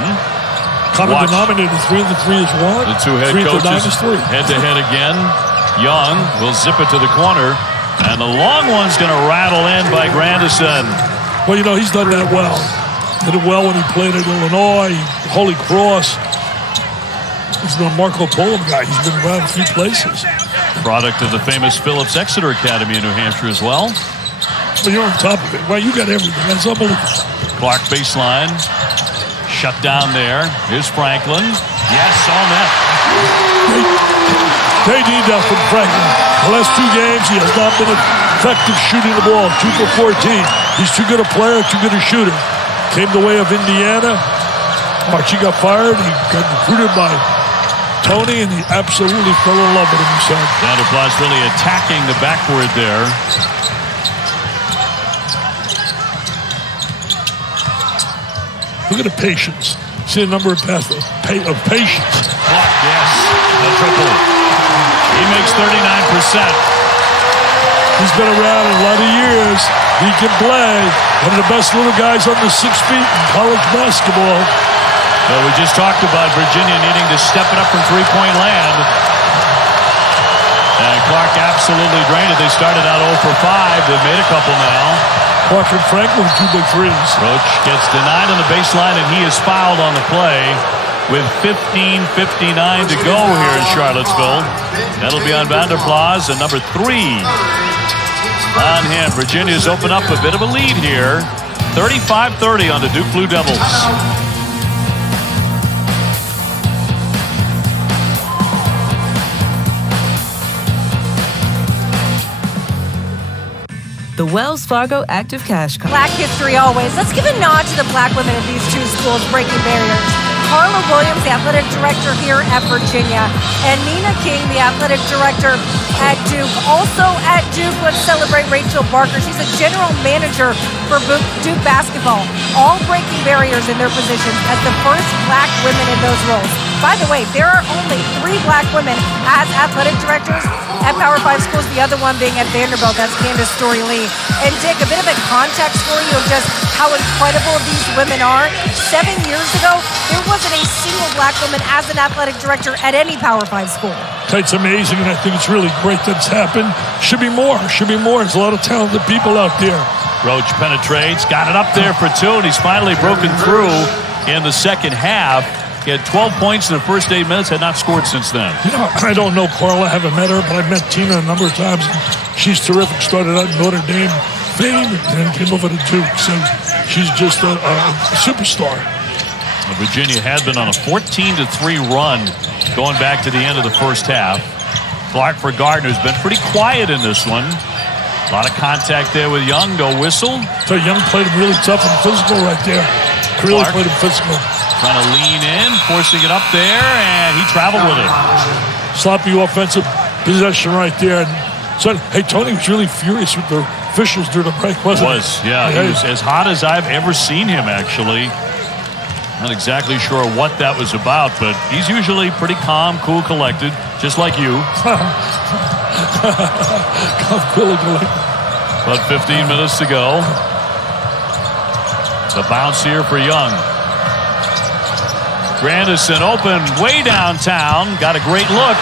Common denominator, 3 and the 3 is 1. The two head 3 coaches for 9 is 3. head-to-head again. Young will zip it to the corner. And the long one's going to rattle in by Grandison. Well, you know, he's done that well. Did it well when he played at Illinois, Holy Cross. He's been a Marco Polo guy. He's been around a few places. Product of the famous Phillips Exeter Academy in New Hampshire as well. Well, you're on top of it. Well, you got everything. That's unbelievable. Clark baseline. Shut down there. Here's Franklin. Yes, all net. They need that from Franklin. The last 2 games, he has not been effective shooting the ball. 2 for 14. He's too good a player, too good a shooter. Came the way of Indiana. Archie got fired. He got recruited by Tony, and he absolutely fell in love with him himself. Vanderplas really attacking the backboard there. Look at the patience. See the number of passes of patience. Clark, yes, a triple. He makes 39%. He's been around a lot of years. He can play. One of the best little guys under 6 feet in college basketball. So we just talked about Virginia needing to step it up from three-point land. And Clark absolutely drained it. They started out 0 for 5. They've made a couple now. Clark and Franklin, 2 big threes. Roach gets denied on the baseline, and he is fouled on the play with 15:59 to go here in Charlottesville. That'll be on Vanderplas, and number 3 on him. Virginia's opened up a bit of a lead here. 35-30 on the Duke Blue Devils. The Wells Fargo Active Cash Card. Black history always. Let's give a nod to the black women at these 2 schools breaking barriers. Carla Williams, the athletic director here at Virginia, and Nina King, the athletic director at Duke. Also at Duke, let's celebrate Rachel Barker. She's a general manager for Duke basketball, all breaking barriers in their positions as the first black women in those roles. By the way, there are only 3 black women as athletic directors at Power 5 schools, the other one being at Vanderbilt. That's Candace Story-Lee. And Dick, a bit of a context for you of just how incredible these women are. 7 years ago, there wasn't a single black woman as an athletic director at any Power 5 school. It's amazing, and I think it's really great that's happened. Should be more. There's a lot of talented people out there. Roach penetrates, got it up there for 2, and he's finally broken through in the second half. He had 12 points in the first 8 minutes, had not scored since then. You know, I don't know Carla, I haven't met her, but I met Tina a number of times. She's terrific. Started out in Notre Dame fame and then came over to Duke. So she's just a superstar. Virginia had been on a 14-3 run going back to the end of the first half. Clark for Gardner's been pretty quiet in this one. A lot of contact there with Young. No whistle. So Young played him really tough and physical right there. Really Clark played him physical. Trying to lean in, forcing it up there, and he traveled with it. Sloppy offensive possession right there. And so, hey, Tony was really furious with the officials during the break, wasn't he? Yeah. He was as hot as I've ever seen him, actually. Not exactly sure what that was about, but he's usually pretty calm, cool, collected, just like you. Calm, cool, collected. About 15 minutes to go. The bounce here for Young. Grandison open way downtown. Got a great look.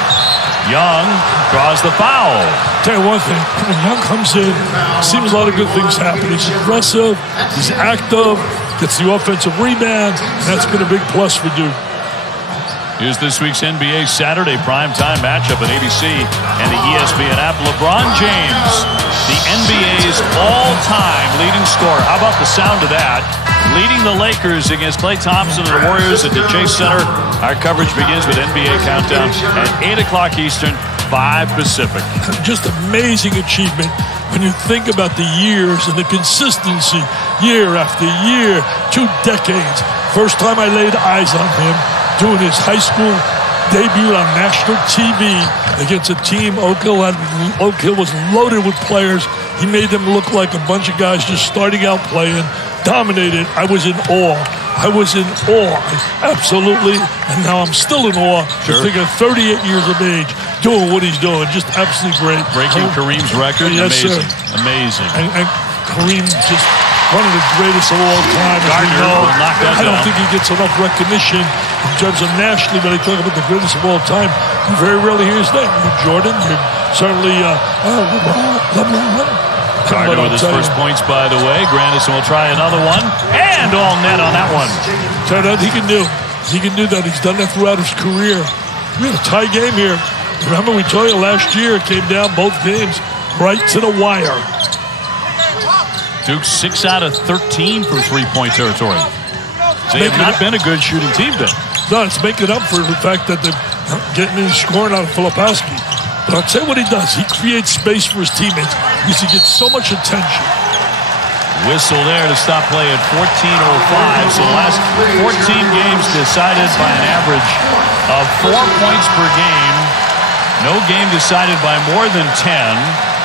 Young draws the foul. Tell you one thing, when Young comes in, seems a lot of good things happen. He's aggressive, he's active, gets the offensive rebound, and that's been a big plus for Duke. Here's this week's NBA Saturday primetime matchup at ABC and the ESPN app. LeBron James, the NBA's all-time leading scorer. How about the sound of that? Leading the Lakers against Klay Thompson and the Warriors at the Chase Center. Our coverage begins with NBA Countdown at 8 o'clock Eastern, 5 Pacific. Just amazing achievement when you think about the years and the consistency, year after year, 2 decades. First time I laid eyes on him doing his high school debut on national TV against a team Oak Hill was loaded with players. He made them look like a bunch of guys just starting out playing. Dominated. I was in awe. Absolutely. And now I'm still in awe. Sure. Thinking 38 years of age, doing what he's doing. Just absolutely great. Breaking Kareem's record. Yes, amazing. Sir. Amazing. And Kareem just one of the greatest of all time. Gardner will knock that I don't down. think he gets enough recognition in terms of nationally when they talk about the greatest of all time. You very rarely hear his name. You're Jordan. You're certainly LeBron. Gardner with his first points, by the way. Grandison will try another one. And all net on that one. Turn out he can do. He can do that. He's done that throughout his career. We had a tie game here. Remember we told you last year it came down both games right to the wire. Duke 6 out of 13 from three-point territory. They have not been a good shooting team then. No, it's making up for the fact that they're getting in scoring out of Filipowski. But I'll tell you what he does. He creates space for his teammates because he gets so much attention. Whistle there to stop play at 14:05. So the last 14 games decided by an average of 4 points per game. No game decided by more than 10.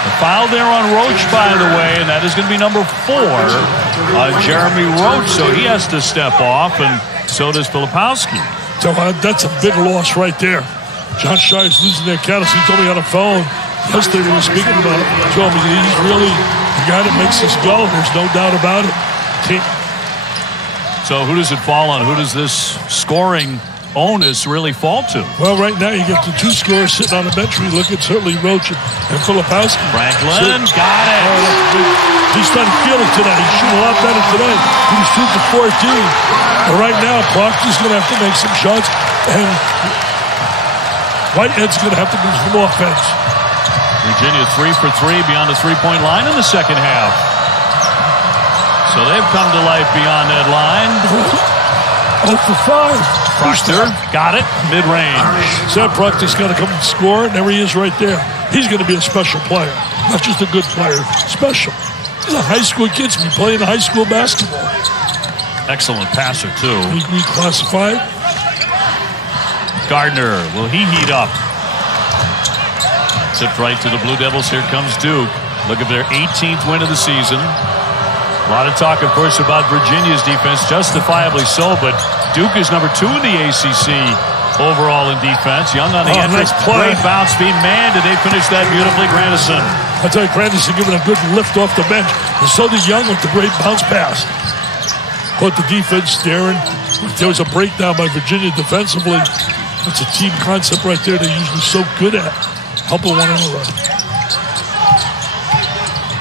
The foul there on Roach, by the way, and that is going to be number 4 on Jeremy Roach. So he has to step off, and so does Filipowski. So that's a big loss right there. John Shire's losing their cadence. He told me on the phone yesterday we were speaking about it. He told me he's really the guy that makes us go. There's no doubt about it. So who does it fall on? Who does this scoring onus really fall to? Well, right now you get the 2 scorers sitting on the bench. We look at certainly Roach and Filipowski. Franklin got it. He started feeling today. He shot a lot better today. He was 2 for 14. But right now, Proctor's going to have to make some shots, and Whitehead's going to have to do some offense. Virginia 3 for 3 beyond the three-point line in the second half. So they've come to life beyond that line. 0 for 5. Proctor got it, mid-range. Sam Proctor's got to come and score, and there he is right there. He's going to be a special player, not just a good player, special. He's a high school kid, so he's playing high school basketball. Excellent passer, too. He classified. Gardner, will he heat up? Tipped right to the Blue Devils. Here comes Duke. Look at their 18th win of the season. A lot of talk, of course, about Virginia's defense, justifiably so, but Duke is number 2 in the ACC overall in defense. Young on the entrance. Nice play. Great bounce being manned, and they finished that beautifully. Grandison. I tell you, Grandison giving a good lift off the bench. And so did Young with the great bounce pass. Caught the defense staring. There was a breakdown by Virginia defensively. That's a team concept right there they're usually so good at. Helping one another.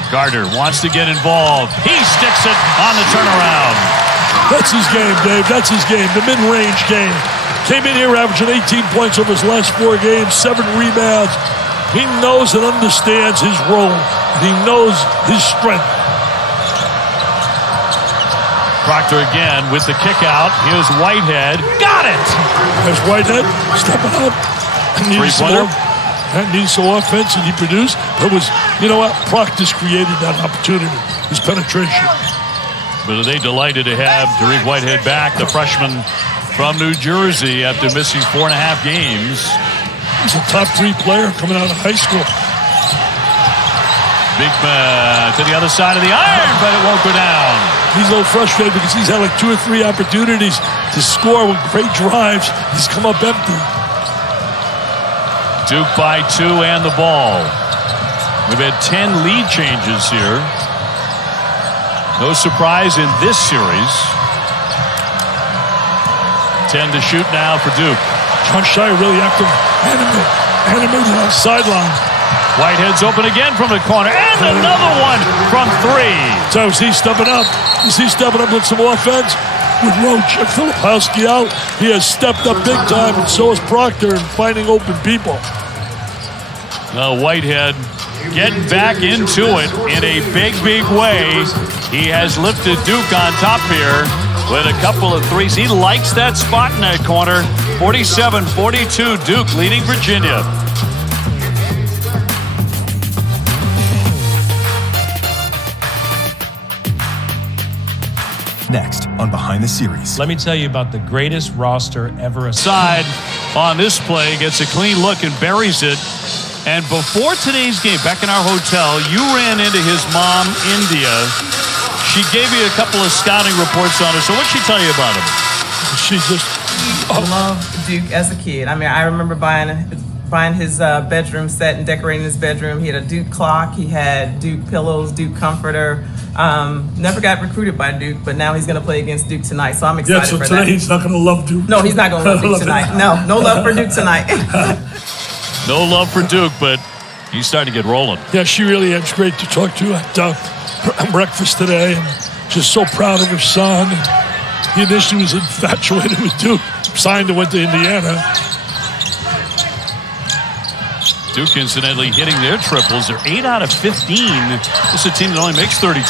Gardner wants to get involved. He sticks it on the turnaround. That's his game, Dave. That's his game. The mid-range game. Came in here averaging 18 points over his last 4 games, 7 rebounds. He knows and understands his role. And he knows his strength. Proctor again with the kick out. Here's Whitehead. Got it! There's Whitehead stepping up. That needs some offense, and he produced. But was, you know what? Proctor's created that opportunity. His penetration. But are they delighted to have Tariq Whitehead back, the freshman from New Jersey, after missing 4.5 games. He's a top 3 player coming out of high school. Big to the other side of the iron, but it won't go down. He's a little frustrated because he's had like 2 or 3 opportunities to score with great drives. He's come up empty. Duke by 2 and the ball. We've had 10 lead changes here. No surprise in this series. 10 to shoot now for Duke. John Shire really active, animated on the sideline. Whitehead's open again from the corner, and another one from 3. So is he stepping up? Is he stepping up with some offense? With Roach and Filipowski out, he has stepped up big time, and so has Proctor in finding open people. Now Whitehead getting back into it in a big, big way. He has lifted Duke on top here with a couple of threes. He likes that spot in that corner. 47-42, Duke leading Virginia. Next on Behind the Series. Let me tell you about the greatest roster ever. Side on this play, gets a clean look and buries it. And before today's game, back in our hotel, you ran into his mom, India. She gave you a couple of scouting reports on her. So what'd she tell you about him? She just loved Duke as a kid. I mean, I remember buying his bedroom set and decorating his bedroom. He had a Duke clock. He had Duke pillows, Duke comforter. Never got recruited by Duke, but now he's going to play against Duke tonight, so I'm excited so for tonight that. He's not going to love Duke. No, he's not going to love Duke tonight. No love for Duke tonight. No love for Duke, but he's starting to get rolling. Yeah, she really is great to talk to at breakfast today, and just so proud of her son. He initially was infatuated with Duke, signed and went to Indiana. Duke, incidentally, hitting their triples. They're 8 out of 15. This is a team that only makes 32%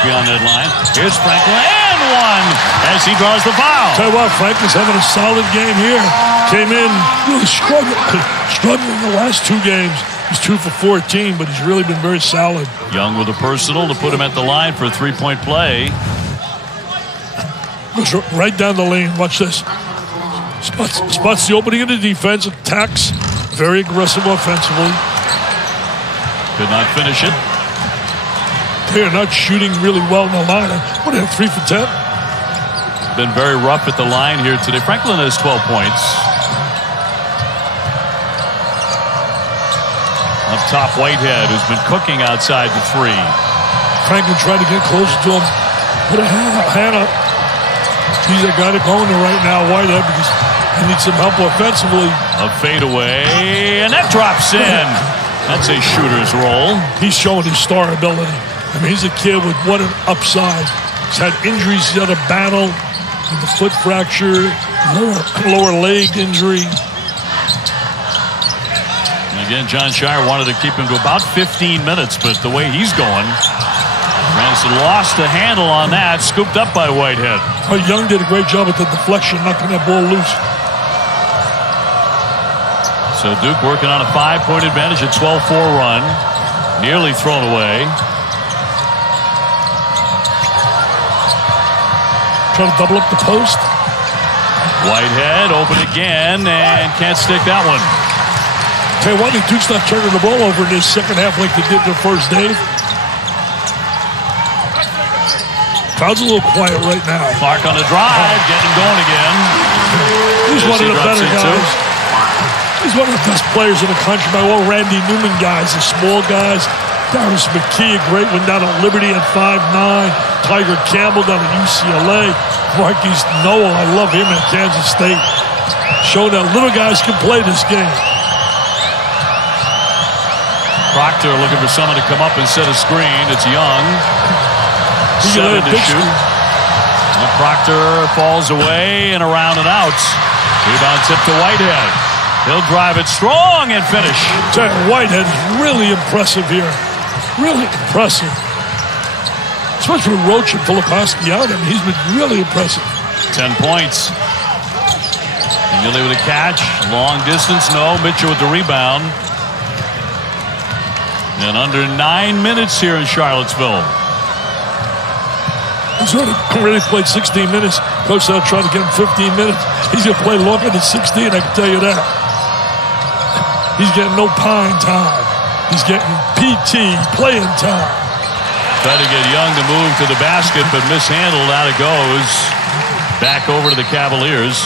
beyond that line. Here's Franklin, and one as he draws the foul. Tell you what, Franklin's having a solid game here. Came in really struggling the last 2 games. He's 2 for 14, but he's really been very solid. Young with a personal to put him at the line for a 3-point play. Goes right down the lane. Watch this. Spots the opening of the defense. Attacks. Very aggressive offensively. Could not finish it. They are not shooting really well in the line. What, 3 for 10? Been very rough at the line here today. Franklin has 12 points. Up top, Whitehead, who's been cooking outside the 3. Franklin tried to get closer to him. Put a hand up. He's a guy to go in there right now, Whitehead, because he needs some help offensively. A fadeaway, and that drops in. That's a shooter's roll. He's showing his star ability. I mean, he's a kid with what an upside. He's had injuries. He's had a battle with the foot fracture, lower leg injury. And again, John Shire wanted to keep him to about 15 minutes, but the way he's going, Ransom lost the handle on that, scooped up by Whitehead. Young did a great job with the deflection, knocking that ball loose. So Duke working on a 5-point advantage, a 12-4 run. Nearly thrown away. Trying to double up the post. Whitehead open again and can't stick that one. Tell you what, Duke's not turning the ball over in this second half like they did in the first, Dave. Crowd's a little quiet right now. Clark on the drive, getting going again. He's one of the better guys. He's one of the best players in the country by all Randy Newman guys, the small guys. Darius McKee, a great one down at Liberty at 5'9". Tiger Campbell down at UCLA. Marquise Noel, I love him at Kansas State. Showing that little guys can play this game. Proctor looking for someone to come up and set a screen. It's Young. 7 to shoot. And Proctor falls away and around and out. Rebound tip to Whitehead. He'll drive it strong and finish. Whitehead is really impressive here. Really impressive. Especially with Roach and Filipowski out. I mean, he's been really impressive. 10 points. And Neely with a catch. Long distance, no. Mitchell with the rebound. And under 9 minutes here in Charlottesville. He's already played 16 minutes. Coach said, trying to get him 15 minutes. He's going to play longer than 16, I can tell you that. He's getting no pine time. He's getting PT, playing time. Try to get Young to move to the basket, but mishandled. Out it goes. Back over to the Cavaliers.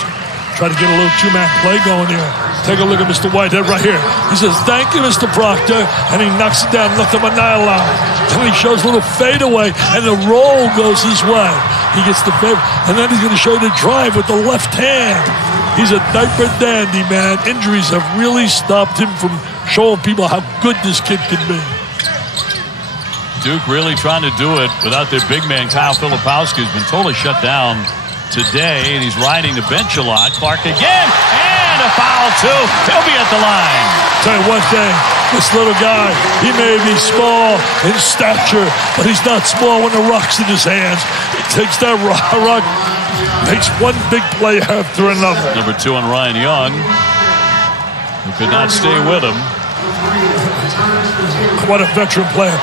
Try to get a little two-man play going here. Take a look at Mr. Whitehead right here. He says, thank you, Mr. Proctor. And he knocks it down, nothing but nylon. And he shows a little fadeaway, and the roll goes his way. He gets the fade, and then he's going to show the drive with the left hand. He's a diaper dandy, man. Injuries have really stopped him from showing people how good this kid can be. Duke really trying to do it without their big man, Kyle Filipowski, who's been totally shut down today, and he's riding the bench a lot. Clark again, and a foul too. He'll be at the line. Tell you one thing, this little guy, he may be small in stature, but he's not small when the rock's in his hands. He takes that rock, makes one big play after another. Number 2 on Ryan Young, who could not stay with him. What a veteran player.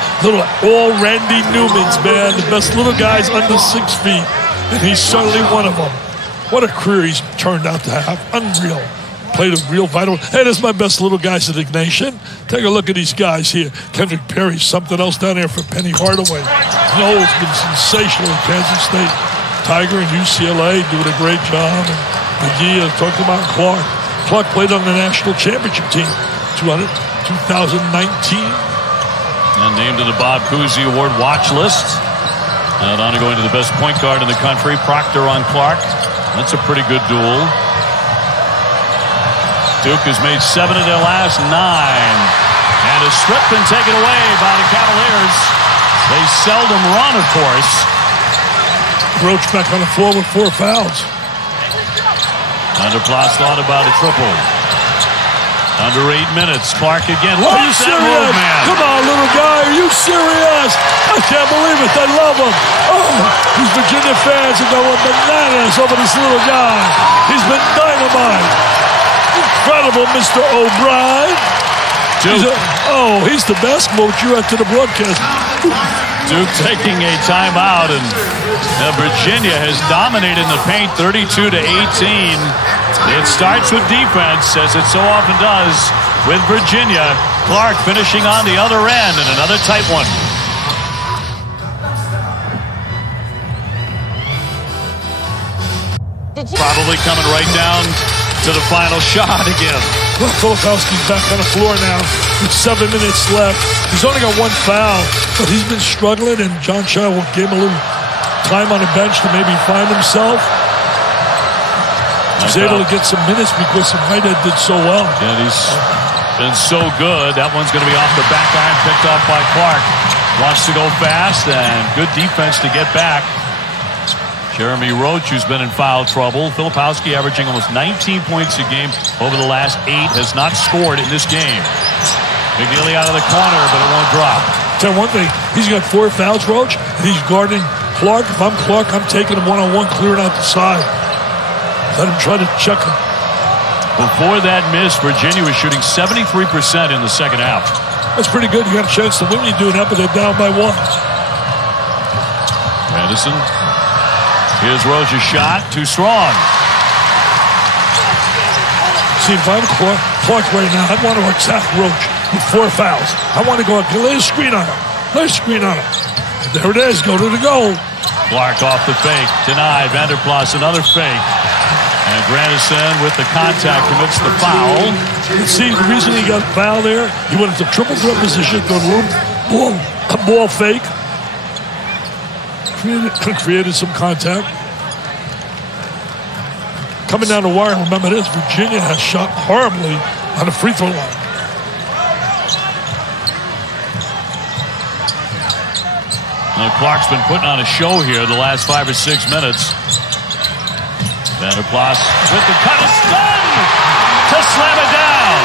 All Randy Newmans, man. The best little guys under 6 feet. And he's certainly one of them. What a career he's turned out to have. Unreal. Played a real vital. Hey, this is my best little guys in the nation. Take a look at these guys here. Kendrick Perry, something else down there for Penny Hardaway. Noel's been sensational in Kansas State. Tiger and UCLA doing a great job. And McGee, talked about Clark. Clark played on the national championship team. 2019. And named to the Bob Cousy Award watch list. And on to going to the best point guard in the country, Proctor on Clark. That's a pretty good duel. Duke has made 7 of their last 9. And a strip and taken away by the Cavaliers. They seldom run, of course. Roach back on the floor with 4 fouls. Under Plas thought about a triple. Under 8 minutes. Clark again. Are you serious? Come on, little guy. Are you serious? I can't believe it. They love him. Oh, these Virginia fans are going bananas over this little guy. He's been dynamite. Incredible, Mr. O'Brien. He's the best. Moat you out to the broadcast. Duke taking a timeout, and Virginia has dominated in the paint 32 to 18. It starts with defense, as it so often does with Virginia. Clark finishing on the other end, and another tight one. Probably coming right down to the final shot again. Well, Filipowski's back on the floor now with 7 minutes left. He's only got 1 foul, but he's been struggling, and John Shaw will give him a little time on the bench to maybe find himself. He's able to get some minutes because Whitehead did so well. Yeah, he's been so good. That one's going to be off the back iron, picked off by Clark. Wants to go fast, and good defense to get back. Jeremy Roach, who's been in foul trouble. Filipowski averaging almost 19 points a game over the last 8, has not scored in this game. McNeely out of the corner, but it won't drop. Tell you one thing, he's got 4 fouls, Roach, and he's guarding Clark. If I'm Clark, I'm taking him one-on-one, clearing out the side. Let him try to check him. Before that miss, Virginia was shooting 73% in the second half. That's pretty good. You got a chance to win. You do that, but they're down by 1. Madison. Here's Roach's shot. Too strong. See, if I'm Clark right now, I want to attack Roach with 4 fouls. I want to go out, lay a screen on him. Lay a screen on him. There it is, go to the goal. Clark off the fake, denied. Vanderplas another fake. And Grandison with the contact commits the foul. See, the reason he got fouled there, he went into triple threat position, go to ball fake. Created some contact. Coming down the wire, remember this, Virginia has shot horribly on the free throw line. Now Clark's been putting on a show here the last 5 or 6 minutes. Vanderplas with the cut, is done to slam it down.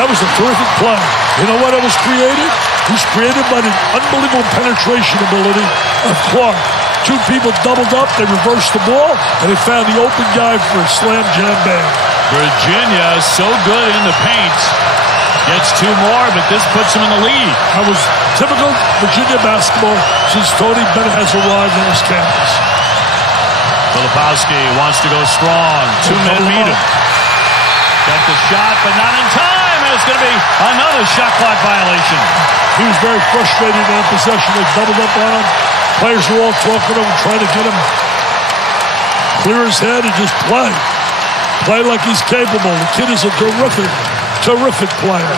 That was a terrific play. You know what it was created? It was created by the unbelievable penetration ability of Clark. 2 people doubled up, they reversed the ball, and they found the open guy for a slam jam bang. Virginia is so good in the paint. Gets 2 more, but this puts him in the lead. That was typical Virginia basketball since Tony Bennett has arrived on his campus. Filipowski wants to go strong. 2 men meet him. Got the shot, but not in time, and it's going to be another shot clock violation. He was very frustrated in that possession. They doubled up on him. Players were all talking to him, trying to get him clear his head and just play. Play like he's capable. The kid is a terrific player.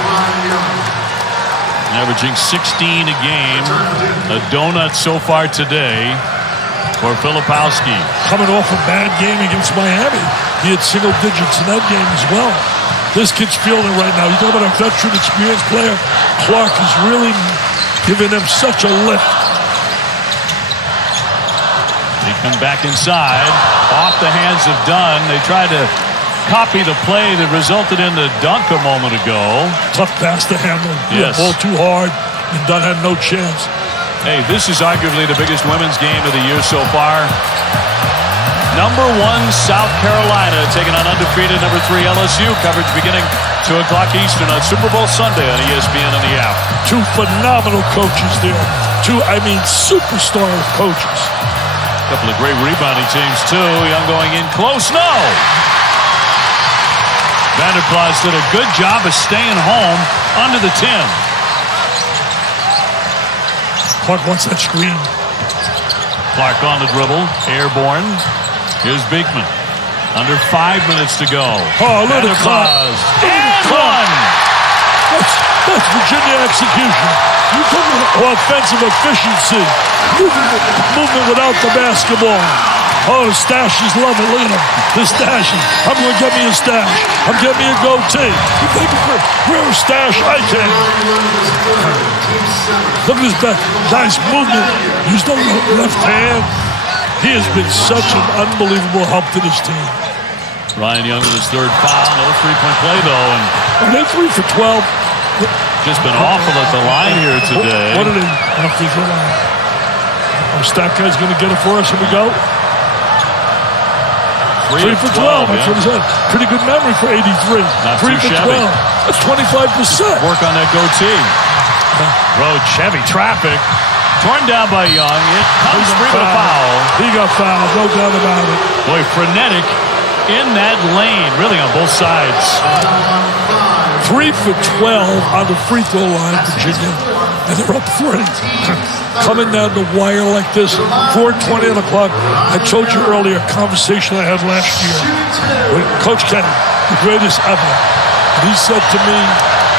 Averaging 16 a game. A donut so far today for Filipowski. Coming off a bad game against Miami. He had single digits in that game as well. This kid's feeling it right now. You talk about a veteran, experienced player. Clark is really giving them such a lift. They come back inside. Off the hands of Dunn. They tried to copy the play that resulted in the dunk a moment ago. Tough pass to handle. Yes. Ball too hard, and Dunn had no chance. Hey, this is arguably the biggest women's game of the year so far. Number 1, South Carolina taking on undefeated number 3 LSU. Coverage beginning 2 o'clock Eastern on Super Bowl Sunday on ESPN and the app. 2 phenomenal coaches there. 2, superstar coaches. A couple of great rebounding teams too. Young going in close. No! Vanderplas did a good job of staying home under the 10. Clark wants that screen. Clark on the dribble. Airborne. Here's Beekman. Under 5 minutes to go. Oh, look at Clark. And one! That's Virginia execution. You talk about offensive efficiency. Movement without the basketball. Oh, the Stash is loving. Look at him. The Stash. I'm going to get me a Stash. I'm getting me a goatee. You think we're a Stash? I can. Look at this nice movement. Use the left hand. He has been such an unbelievable help to this team. Ryan Young with his 3rd foul. Another 3-point play, though. And are they 3 for 12? Just been awful at the line here today. What are they on free throw line? Our stat guy's going to get it for us. Here we go. 3 for 12. That's what he said. Pretty good memory for 83. Not 3 too for shabby. 12. That's 25%. Work on that goatee. Road Chevy traffic. Torn down by Young. It comes free with a foul. He got fouled. No doubt about it. Boy, frenetic in that lane. Really on both sides. 3 for 12 on the free throw line, Virginia. And they're up 3. Coming down the wire like this, 4:20 on the clock. I told you earlier, a conversation I had last year with Coach Kenny, the greatest ever. And he said to me,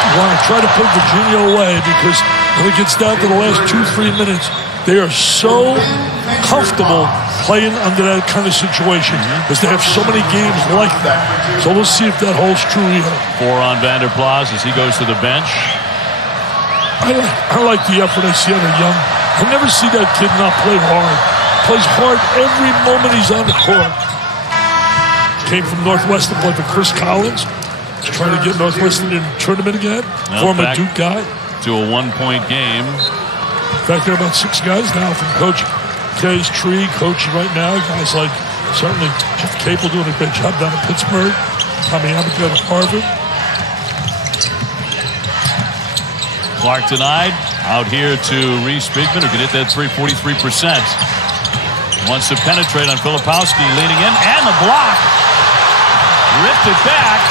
you want to try to put Virginia away because when it gets down to the last 2-3 minutes, they are so comfortable playing under that kind of situation because they have so many games like that. So we'll see if that holds true here. 4 on Vanderplas as he goes to the bench. I like the effort I see out of Young. I never see that kid not play hard. Plays hard every moment he's on the court. Came from Northwestern, played for Chris Collins. He's trying to get Northwestern in the tournament again. Former Duke guy. To a 1-point game. In fact, there are about 6 guys now from Coach K's tree, coaching right now. Guys like, certainly, Jeff Capel doing a great job down in Pittsburgh. Tommy Abbott at Harvard. Clark denied. Out here to Reese Beekman, who can hit that 43%. Wants to penetrate on Filipowski, leaning in, and the block. Ripped it back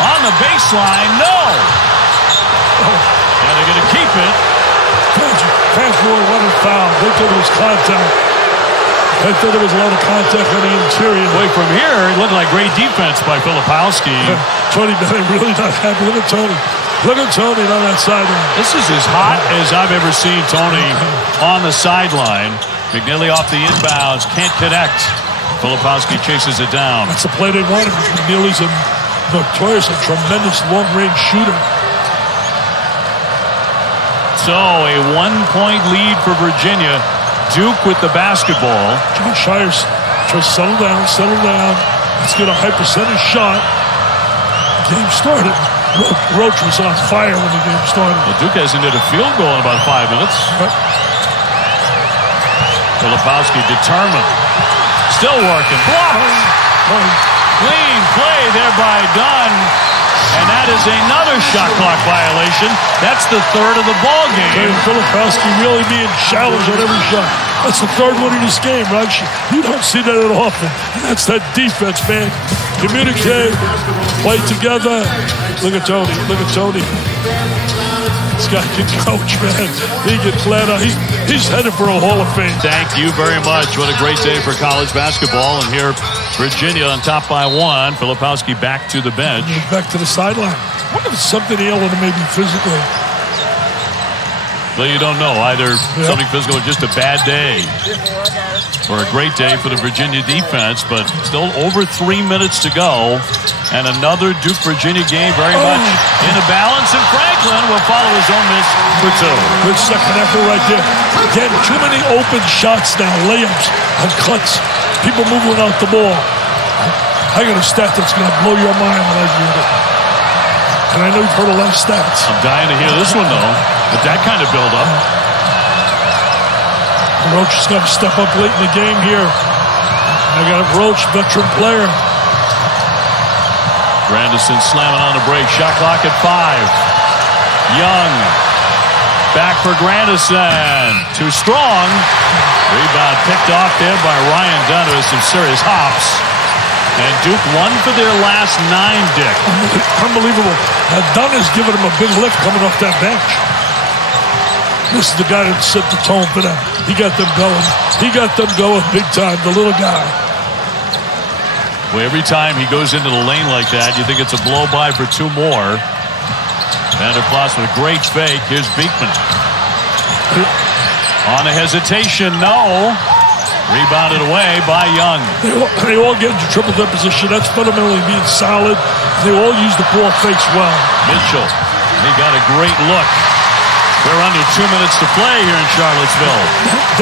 on the baseline. No. And they're going to keep it. Fans really wanted foul. They thought it was contact. They thought there was a lot of contact on the interior. Wait, from here, it looked like great defense by Filipowski. Tony Bennett really not happy. Look at Tony. Look at Tony on that sideline. This is as hot as I've ever seen Tony on the sideline. McNeely off the inbounds, can't connect. Filipowski chases it down. That's the play they wanted. McNeely's a notorious and tremendous long-range shooter. So a 1-point lead for Virginia. Duke with the basketball. John Shire's tries to settle down. Let's get a high percentage shot. Game started. Roach was on fire when the game started. Well, Duke hasn't hit a field goal in about 5 minutes. Filipowski determined. Still working. Blocked. Clean play there by Dunn. And that is another shot clock violation. That's the third of the ball game. Filipowski really being challenged on every shot. That's the third one in this game, right? You don't see that often. And that's that defense, man. Communicate, play together. Look at Tony. This guy can coach, man. He can plan out. He's headed for a Hall of Fame. Thank you very much. What a great day for college basketball. And here, Virginia on top by 1. Filipowski back to the bench. Back to the sideline. I wonder if it's something ailing him maybe physically. Well, you don't know. Either something physical or just a bad day. Or a great day for the Virginia defense, but still over 3 minutes to go. And another Duke-Virginia game very much in the balance. And Franklin will follow his own miss for 2. Good second effort right there. Again, too many open shots now, layups and cuts. People moving out the ball. I got a stat that's going to blow your mind when I read it. And I know you've heard a lot of stats. I'm dying to hear this one, though. But that kind of build-up. Roach has got to step up late in the game here. I got a Roach, veteran player. Grandison slamming on the break. Shot clock at 5. Young. Back for Grandison. Too strong. Rebound picked off there by Ryan Dunn with some serious hops. And Duke won for their last 9, Dick. Unbelievable. Now Dunn has given him a big lift coming off that bench. This is the guy that set the tone for them. He got them going. He got them going big time, the little guy. Well, every time he goes into the lane like that, you think it's a blow-by for 2 more. Vanderplas with a great fake. Here's Beekman. On a hesitation, no. Rebounded away by Young. They all get into triple deposition. That's fundamentally being solid. They all use the ball fakes well. Mitchell, he got a great look. We're under 2 minutes to play here in Charlottesville.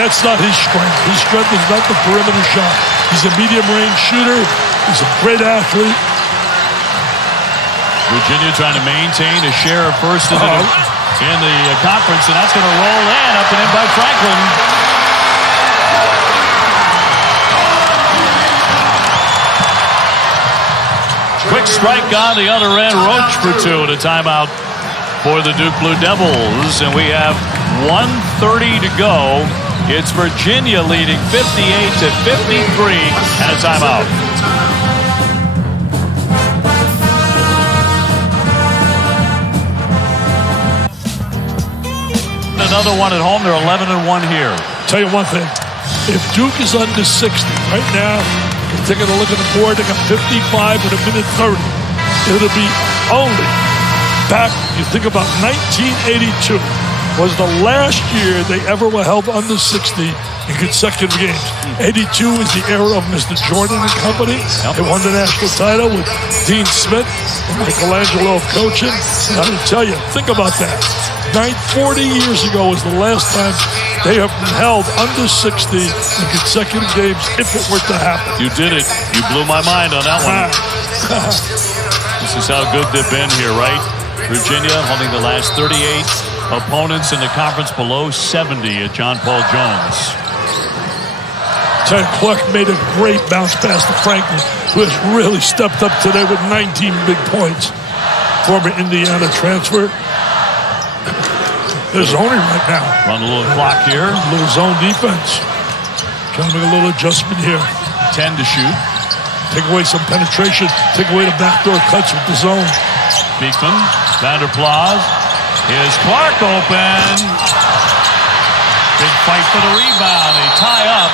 That's not his strength. His strength is not the perimeter shot. He's a medium-range shooter. He's a great athlete. Virginia trying to maintain a share of first in the conference, and that's going to roll in, up and in by Franklin. Quick strike on the other end. Roach for 2 and a timeout for the Duke Blue Devils. And we have 1:30 to go. It's Virginia leading 58-53 and a timeout. Another one at home. They're 11-1 here. Tell you one thing. If Duke is under 60 right now, taking a look at the board, they got 55 with a minute 30. It'll be only back, you think about 1982 was the last year they ever were held under 60 in consecutive games. 82 is the era of Mr. Jordan and company. They won the national title with Dean Smith and Michelangelo coaching. And I'm going to tell you, think about that. 40 years ago was the last time they have been held under 60 in consecutive games, if it were to happen. You did it. You blew my mind on that one. This is how good they've been here, right? Virginia holding the last 38 opponents in the conference below 70 at John Paul Jones. Ted Clark made a great bounce pass to Franklin, who has really stepped up today with 19 big points. Former Indiana transfer. They're zoning right now. Run a little clock here. A little zone defense. Trying to make a little adjustment here. 10 to shoot. Take away some penetration. Take away the backdoor cuts with the zone. Beekman, Vander Plas. Here's Clark open. Big fight for the rebound. They tie up.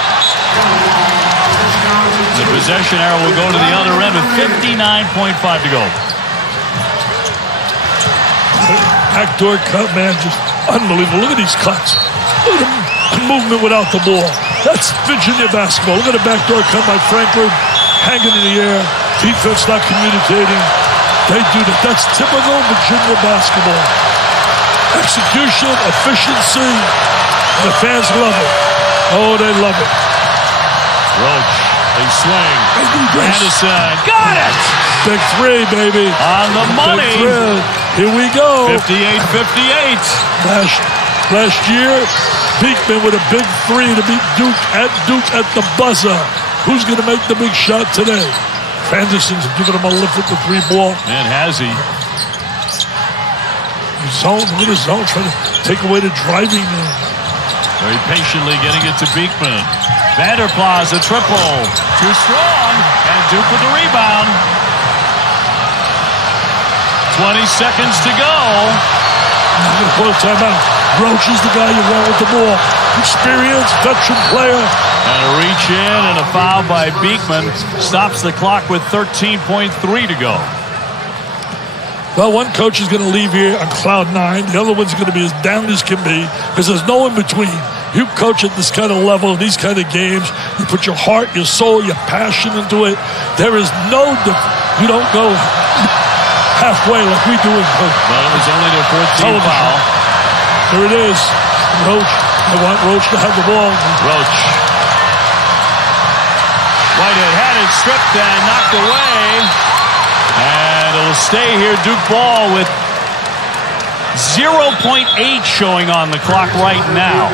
The possession arrow will go to the other end with 59.5 to go. Backdoor cut, man, just unbelievable. Look at these cuts. Look at the movement without the ball. That's Virginia basketball. Look at the backdoor cut by Franklin, hanging in the air. Defense not communicating. They do that. That's typical Virginia basketball. Execution, efficiency. The fans love it. Oh, they love it. Roach, they swing. Anderson, got it! Big three, baby. On the money. Big three. Here we go. 58-58. Last year, Beekman with a big three to beat Duke at the buzzer. Who's going to make the big shot today? Anderson's giving him a lift with the three ball. Man, has he? Zone, look at his zone, trying to take away the driving. Very patiently getting it to Beekman. Vander Plas, a triple. Too strong. And Duke with the rebound. 20 seconds to go. I'm going to call a timeout. Roach is the guy you want with the ball. Experienced, veteran player. And a reach in and a foul by Beekman. Stops the clock with 13.3 to go. Well, one coach is going to leave here on cloud 9. The other one's going to be as down as can be because there's no in between. You coach at this kind of level, these kind of games. You put your heart, your soul, your passion into it. There is no, you don't go halfway like we do in coach. Well, it was only their 14th foul. There it is. Roach. I want Roach to have the ball. Roach. Whitehead had it stripped and knocked away. And it'll stay here. Duke ball with 0.8 showing on the clock right now.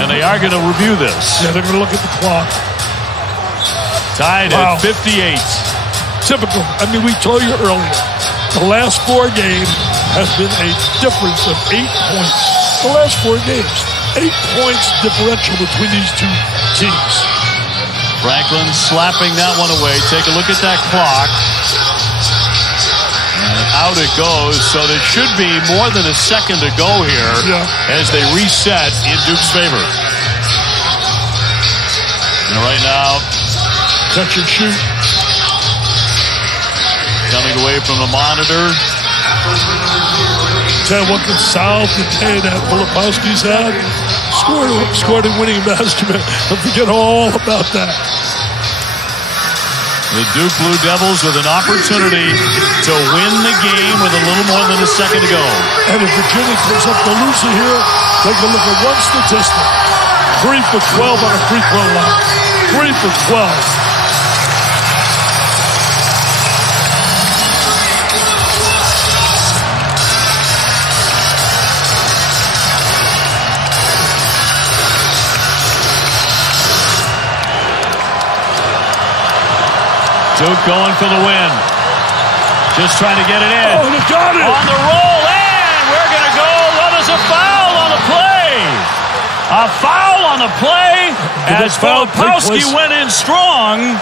And they are going to review this. Yeah, they're going to look at the clock. Tied at 58. Typical. I mean, we told you earlier. The last 4 games has been a difference of 8 points. The last 4 games. 8 points differential between these two teams. Franklin slapping that one away. Take a look at that clock. And out it goes. So there should be more than a second to go here as they reset in Duke's favor. And right now, catch and shoot. Coming away from the monitor. Tell you what can solve the day that Filipowski's had. Scored a winning basket. Don't forget all about that. The Duke Blue Devils with an opportunity to win the game with a little more than a second to go. And if Virginia comes up the loser here, take a look at one statistic. 3 for 12 on a free throw line. 3 for 12. Duke going for the win. Just trying to get it in. Oh, they got it. On the roll, and we're going to go. Well, there's a foul on the play. A foul on the play as Filipowski went in strong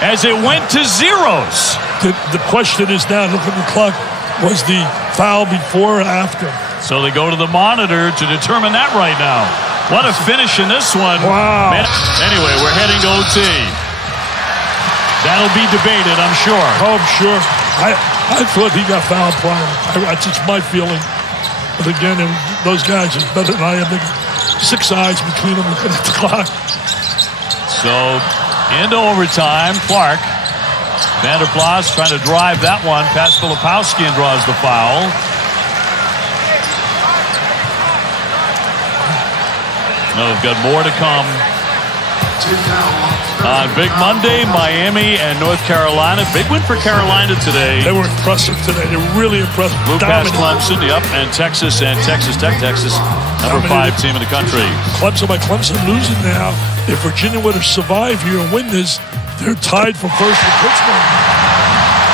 as it went to zeros. The question is now, look at the clock, was the foul before or after? So they go to the monitor to determine that right now. What a finish in this one. Wow. Man. Anyway, we're heading to OT. That'll be debated, I'm sure. Oh, I'm sure. I thought he got fouled prior. That's just my feeling. But again, those guys are better than I am. They got 6 eyes between them looking at the clock. So, into overtime, Clark. Vander Plas trying to drive that one past Filipowski and draws the foul. No, we've got more to come. On Big Monday, Miami and North Carolina. Big win for Carolina today. They were impressive today. They were really impressive. Blew past Clemson, and Texas and Texas Tech. Texas, number 5 team in the country. Clemson losing now. If Virginia were to survive here and win this, they're tied for first with Pittsburgh.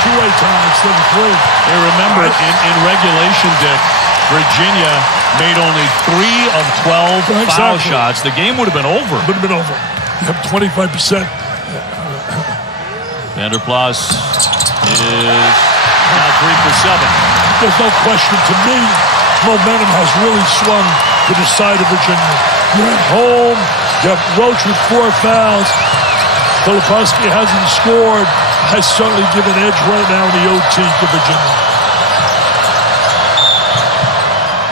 2-way tie instead of 3. Hey, remember, in regulation, Dick, Virginia made only 3 of 12 foul shots, the game would have been over. Would have been over. You have 25%. Vanderplas is now 3 for 7. There's no question to me. Momentum has really swung to the side of Virginia. You're at home. You have Roach with 4 fouls. Filipowski hasn't scored. Has certainly given edge right now in the OT to Virginia.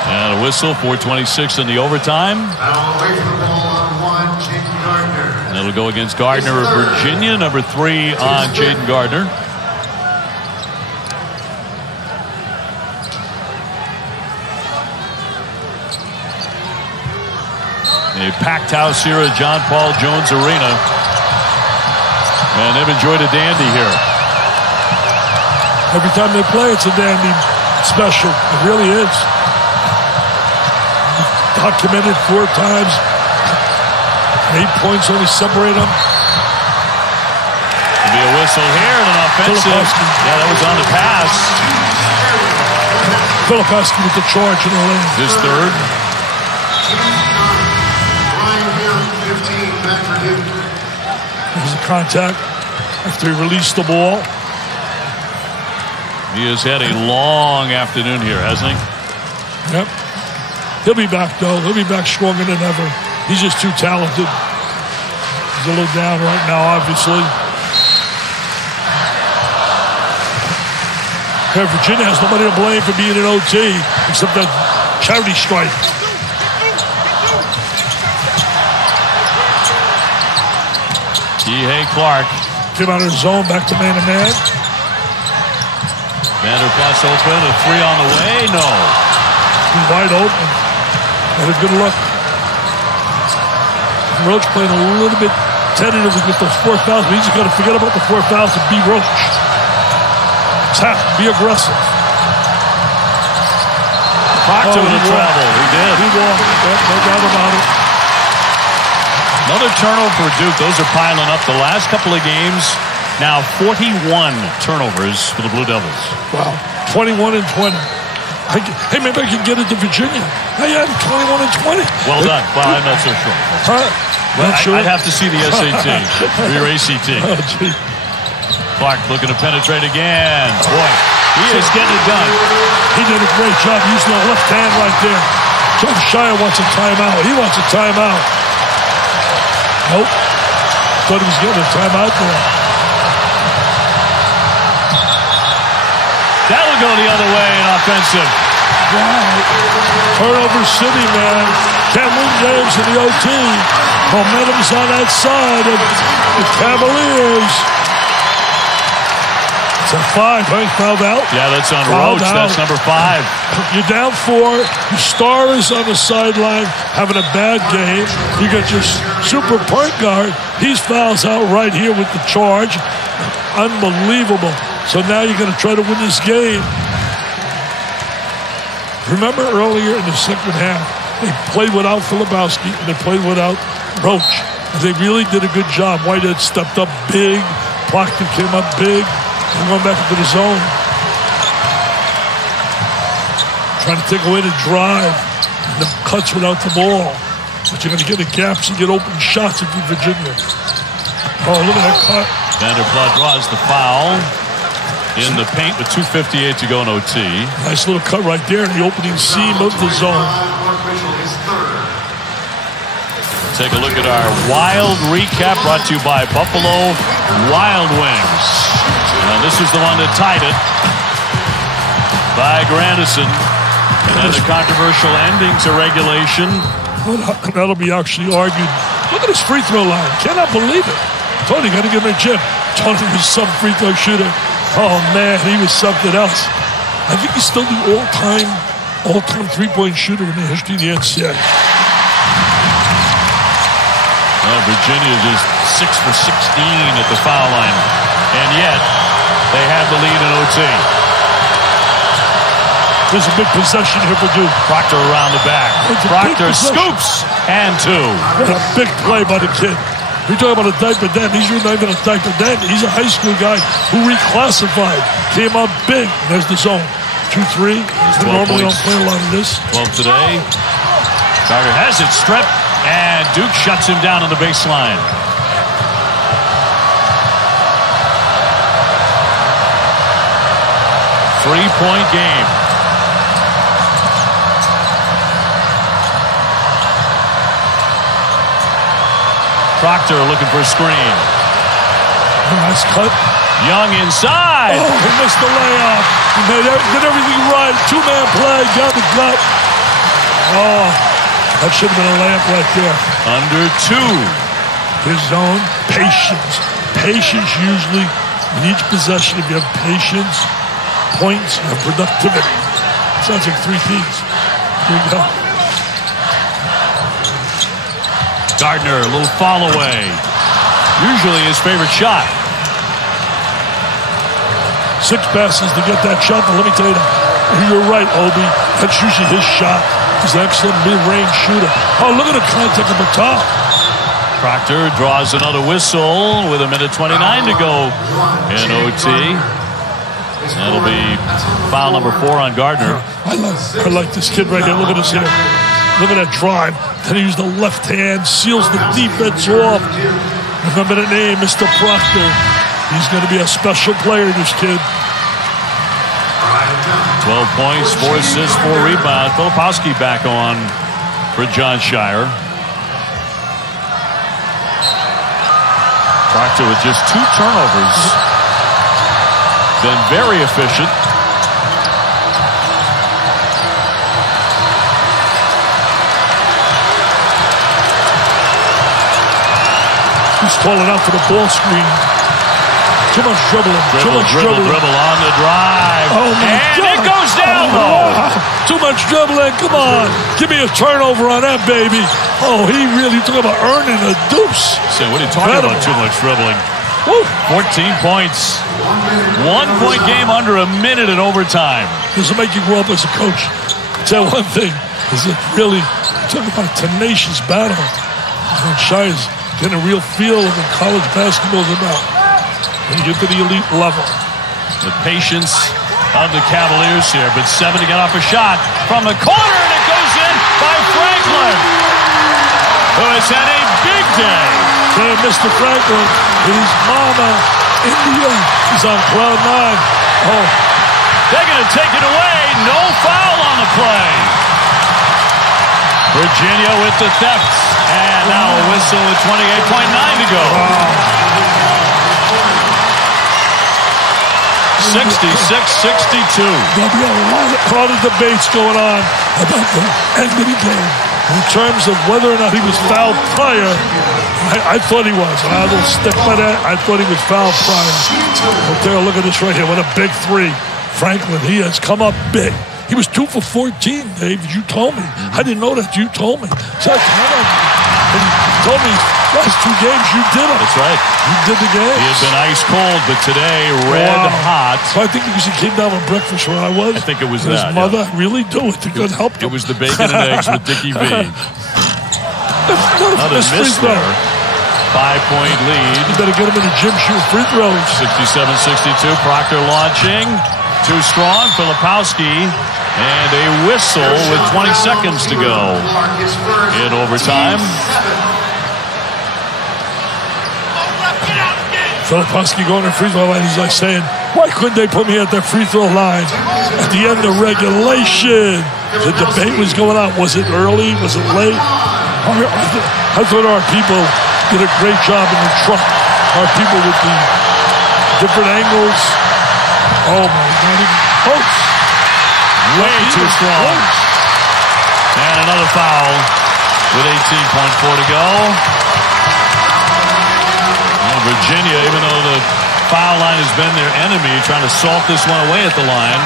And a whistle, 4:26 in the overtime. And it'll go against Gardner of Virginia, number 3 on Jaden Gardner. A packed house here at John Paul Jones Arena. And they've enjoyed a dandy here. Every time they play, it's a dandy special. It really is. Documented 4 times. 8 points only separate them. There'll be a whistle here and an offensive. Yeah, that was on the pass. Filipowski with the charge in the lane. His third. There's a contact after he released the ball. He has had a long afternoon here, hasn't he? Yep. He'll be back, though. He'll be back stronger than ever. He's just too talented. He's a little down right now, obviously. Virginia has nobody to blame for being an OT except that charity strike. T.Hay Clark. Came out of his zone, back to man-to-man. Vanderplas open, a 3 on the way, no. He's wide open. Had a good look. Roach playing a little bit tentatively with those 4 fouls, but he's just got to forget about the 4 fouls and be Roach. Tap, be aggressive. Proctor with a travel. He did. He walked. No doubt about it. Another turnover for Duke. Those are piling up the last couple of games. Now 41 turnovers for the Blue Devils. Wow. 21 and 20. Hey, maybe I can get it to Virginia. Hey, I'm 21 and 20. Well done. Well, I'm not so sure. Huh? Well, Not sure. I'd have to see the SAT or your ACT. Oh, gee. Clark looking to penetrate again. Boy, he is getting it done. He did a great job using the left hand right there. John Shire wants a timeout. He wants a timeout. Nope. Thought he was getting a timeout there. That will go the other way in offensive. Wow. Turnover city, man. Can't win games in the OT. Momentum's on that side of the Cavaliers. It's a 5, right? Fouled out? Yeah, that's on Fouled Roach. out. That's number 5. You're down 4. Your star is on the sideline having a bad game. You got your super point guard. He fouls out right here with the charge. Unbelievable. So now you're going to try to win this game. Remember earlier in the second half, they played without Filipowski and they played without Roach. They really did a good job. Whitehead stepped up big. Proctor came up big. They're going back into the zone. Trying to take away the drive. The cuts without the ball. But you're going to get the gaps and get open shots if you're Virginia. Oh, look at that cut. Vanderplas draws the foul in the paint with 2:58 to go in OT. Nice little cut right there in the opening seam of the zone. Take a look at our Wild recap brought to you by Buffalo Wild Wings. Now this is the one that tied it by Grandison. And then the controversial ending to regulation. That'll be actually argued. Look at his free throw line. Cannot believe it. Tony, got to give him a chip. Tony was some free throw shooter. Oh, man, he was something else. I think he's still the all-time three-point shooter in the history of the NCAA. Well, Virginia just 6 for 16 at the foul line. And yet, they have the lead in OT. There's a big possession here for Duke. Proctor around the back. Proctor scoops and 2. What a big play by the kid. We talk about a diaper den. He's really not even a diaper den. He's a high school guy who reclassified. Came up big. There's the zone. 2-3. Normally don't play a lot of this. 12 today. Carter has it stripped, and Duke shuts him down on the baseline. Three-point game. Proctor looking for a screen. Nice cut. Young inside. Oh, he missed the layup. He did everything right. Two-man play, got the gut. Oh, that should have been a layup right there. Under 2. His zone, patience. Patience usually in each possession. If you have patience, points, and productivity. Sounds like 3 Ps. Here you go. Gardner, a little fall away. Usually his favorite shot. 6 passes to get that shot, but let me tell you, you're right, Obi. That's usually his shot. He's an excellent mid-range shooter. Oh, look at the contact at the top. Proctor draws another whistle with 1:29 to go in OT. That'll be foul number 4 on Gardner. I like this kid right here. Look at this here. Look at that drive. Then he used the left hand, seals the defense off. Remember the name, Mr. Proctor. He's going to be a special player, this kid. 12 points, 4 assists, 4 rebounds. Filipowski back on for John Shire. Proctor with just 2 turnovers. Been very efficient. He's calling out for the ball screen. Too much dribbling. Dribble on the drive. Oh, my God. And it goes down, though. Too much dribbling. Come on. Give me a turnover on that, baby. Oh, he really talking about earning a deuce. So what are you talking about, too much dribbling? Woo. 14 points. 1-point game under a minute in overtime. This will make you grow up as a coach. I'll tell you one thing. Is it really talking about a tenacious battle? And Shire's getting a real feel of what college basketball is about. When you get to the elite level. The patience of the Cavaliers here, but 7 to get off a shot from the corner, and it goes in by Franklin, who has had a big day. Mr. Franklin and his mama, India, is on cloud 9. Oh, they're going to take it away. No foul on the play. Virginia with the theft, and now a whistle with 28.9 to go. 66-62. There'll be a lot of debates going on about the end of the game. In terms of whether or not he was fouled prior, I thought he was. I will stick by that. I thought he was fouled prior. But take a look at this right here. What a big 3. Franklin, he has come up big. He was 2 for 14, Dave. You told me. I didn't know that. You told me. So I told me last 2 games you did it. That's right. You did the game. He had been ice cold, but today red hot. So I think because he came down with breakfast where I was. I think it was his that. mother really do it to good help him. It was the bacon and eggs with Dickie V. Another miss there. 5-point lead. You better get him in the gym shooting free throws. 67-62. Proctor launching. Too strong. Filipowski. And a whistle with 20 seconds to go in overtime. Filipowski going to free throw line. He's like saying, why couldn't they put me at that free throw line at the end of regulation? The debate was going on. Was it early? Was it late? I thought our people did a great job in the truck. Our people with the different angles. Oh, my God. Close. Way too strong. And another foul with 18.4 to go. Well, Virginia, even though the foul line has been their enemy, trying to salt this one away at the line.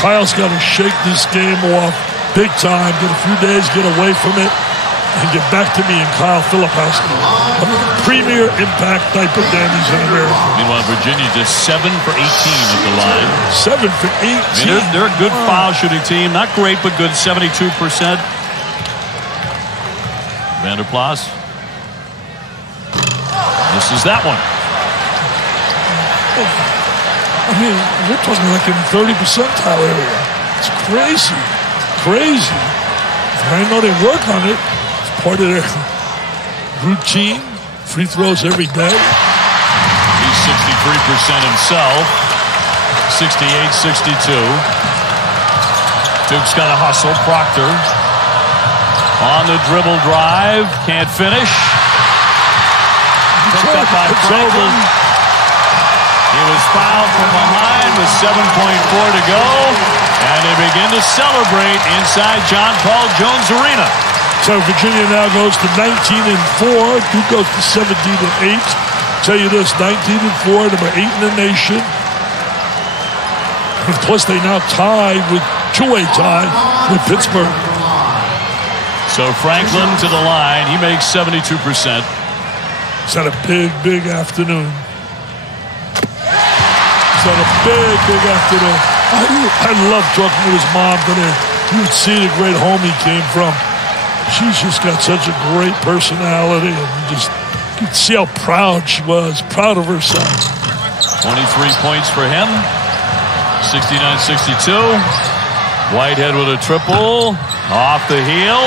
Kyle's got to shake this game off big time, get a few days, get away from it, and get back to me and Kyle Filipowski. A premier impact type of game he's in America. Meanwhile, Virginia just 7 for 18 at the line. 7 for 18. I mean, they're a good foul shooting team. Not great, but good. 72%. Vanderplas. This is that one. I mean, we're talking like in the 30 percentile area. It's crazy, crazy. And I know they work on it. It's part of their routine. Free throws every day. He's 63% himself. 68-62. Duke's got to hustle. Proctor on the dribble drive. Can't finish. Picked up by Franklin. He was fouled from behind with 7.4 to go. And they begin to celebrate inside John Paul Jones Arena. So Virginia now goes to 19-4. Duke goes to 17-8. Tell you this, 19-4, number 8 in the nation. And plus, they now tie with two-way tie with Pittsburgh. So Franklin to the line. He makes 72%. He's had a big afternoon. He's had a big afternoon. I love talking to his mom today. You would see the great home he came from. She's just got such a great personality, and you could see how proud she was, proud of herself. 23 points for him. 69-62. Whitehead with a triple. Off the heel.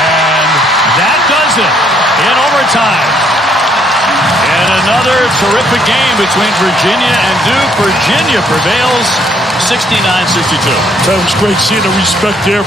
And that does it in overtime. And another terrific game between Virginia and Duke. Virginia prevails 69-62. That was great seeing the respect there.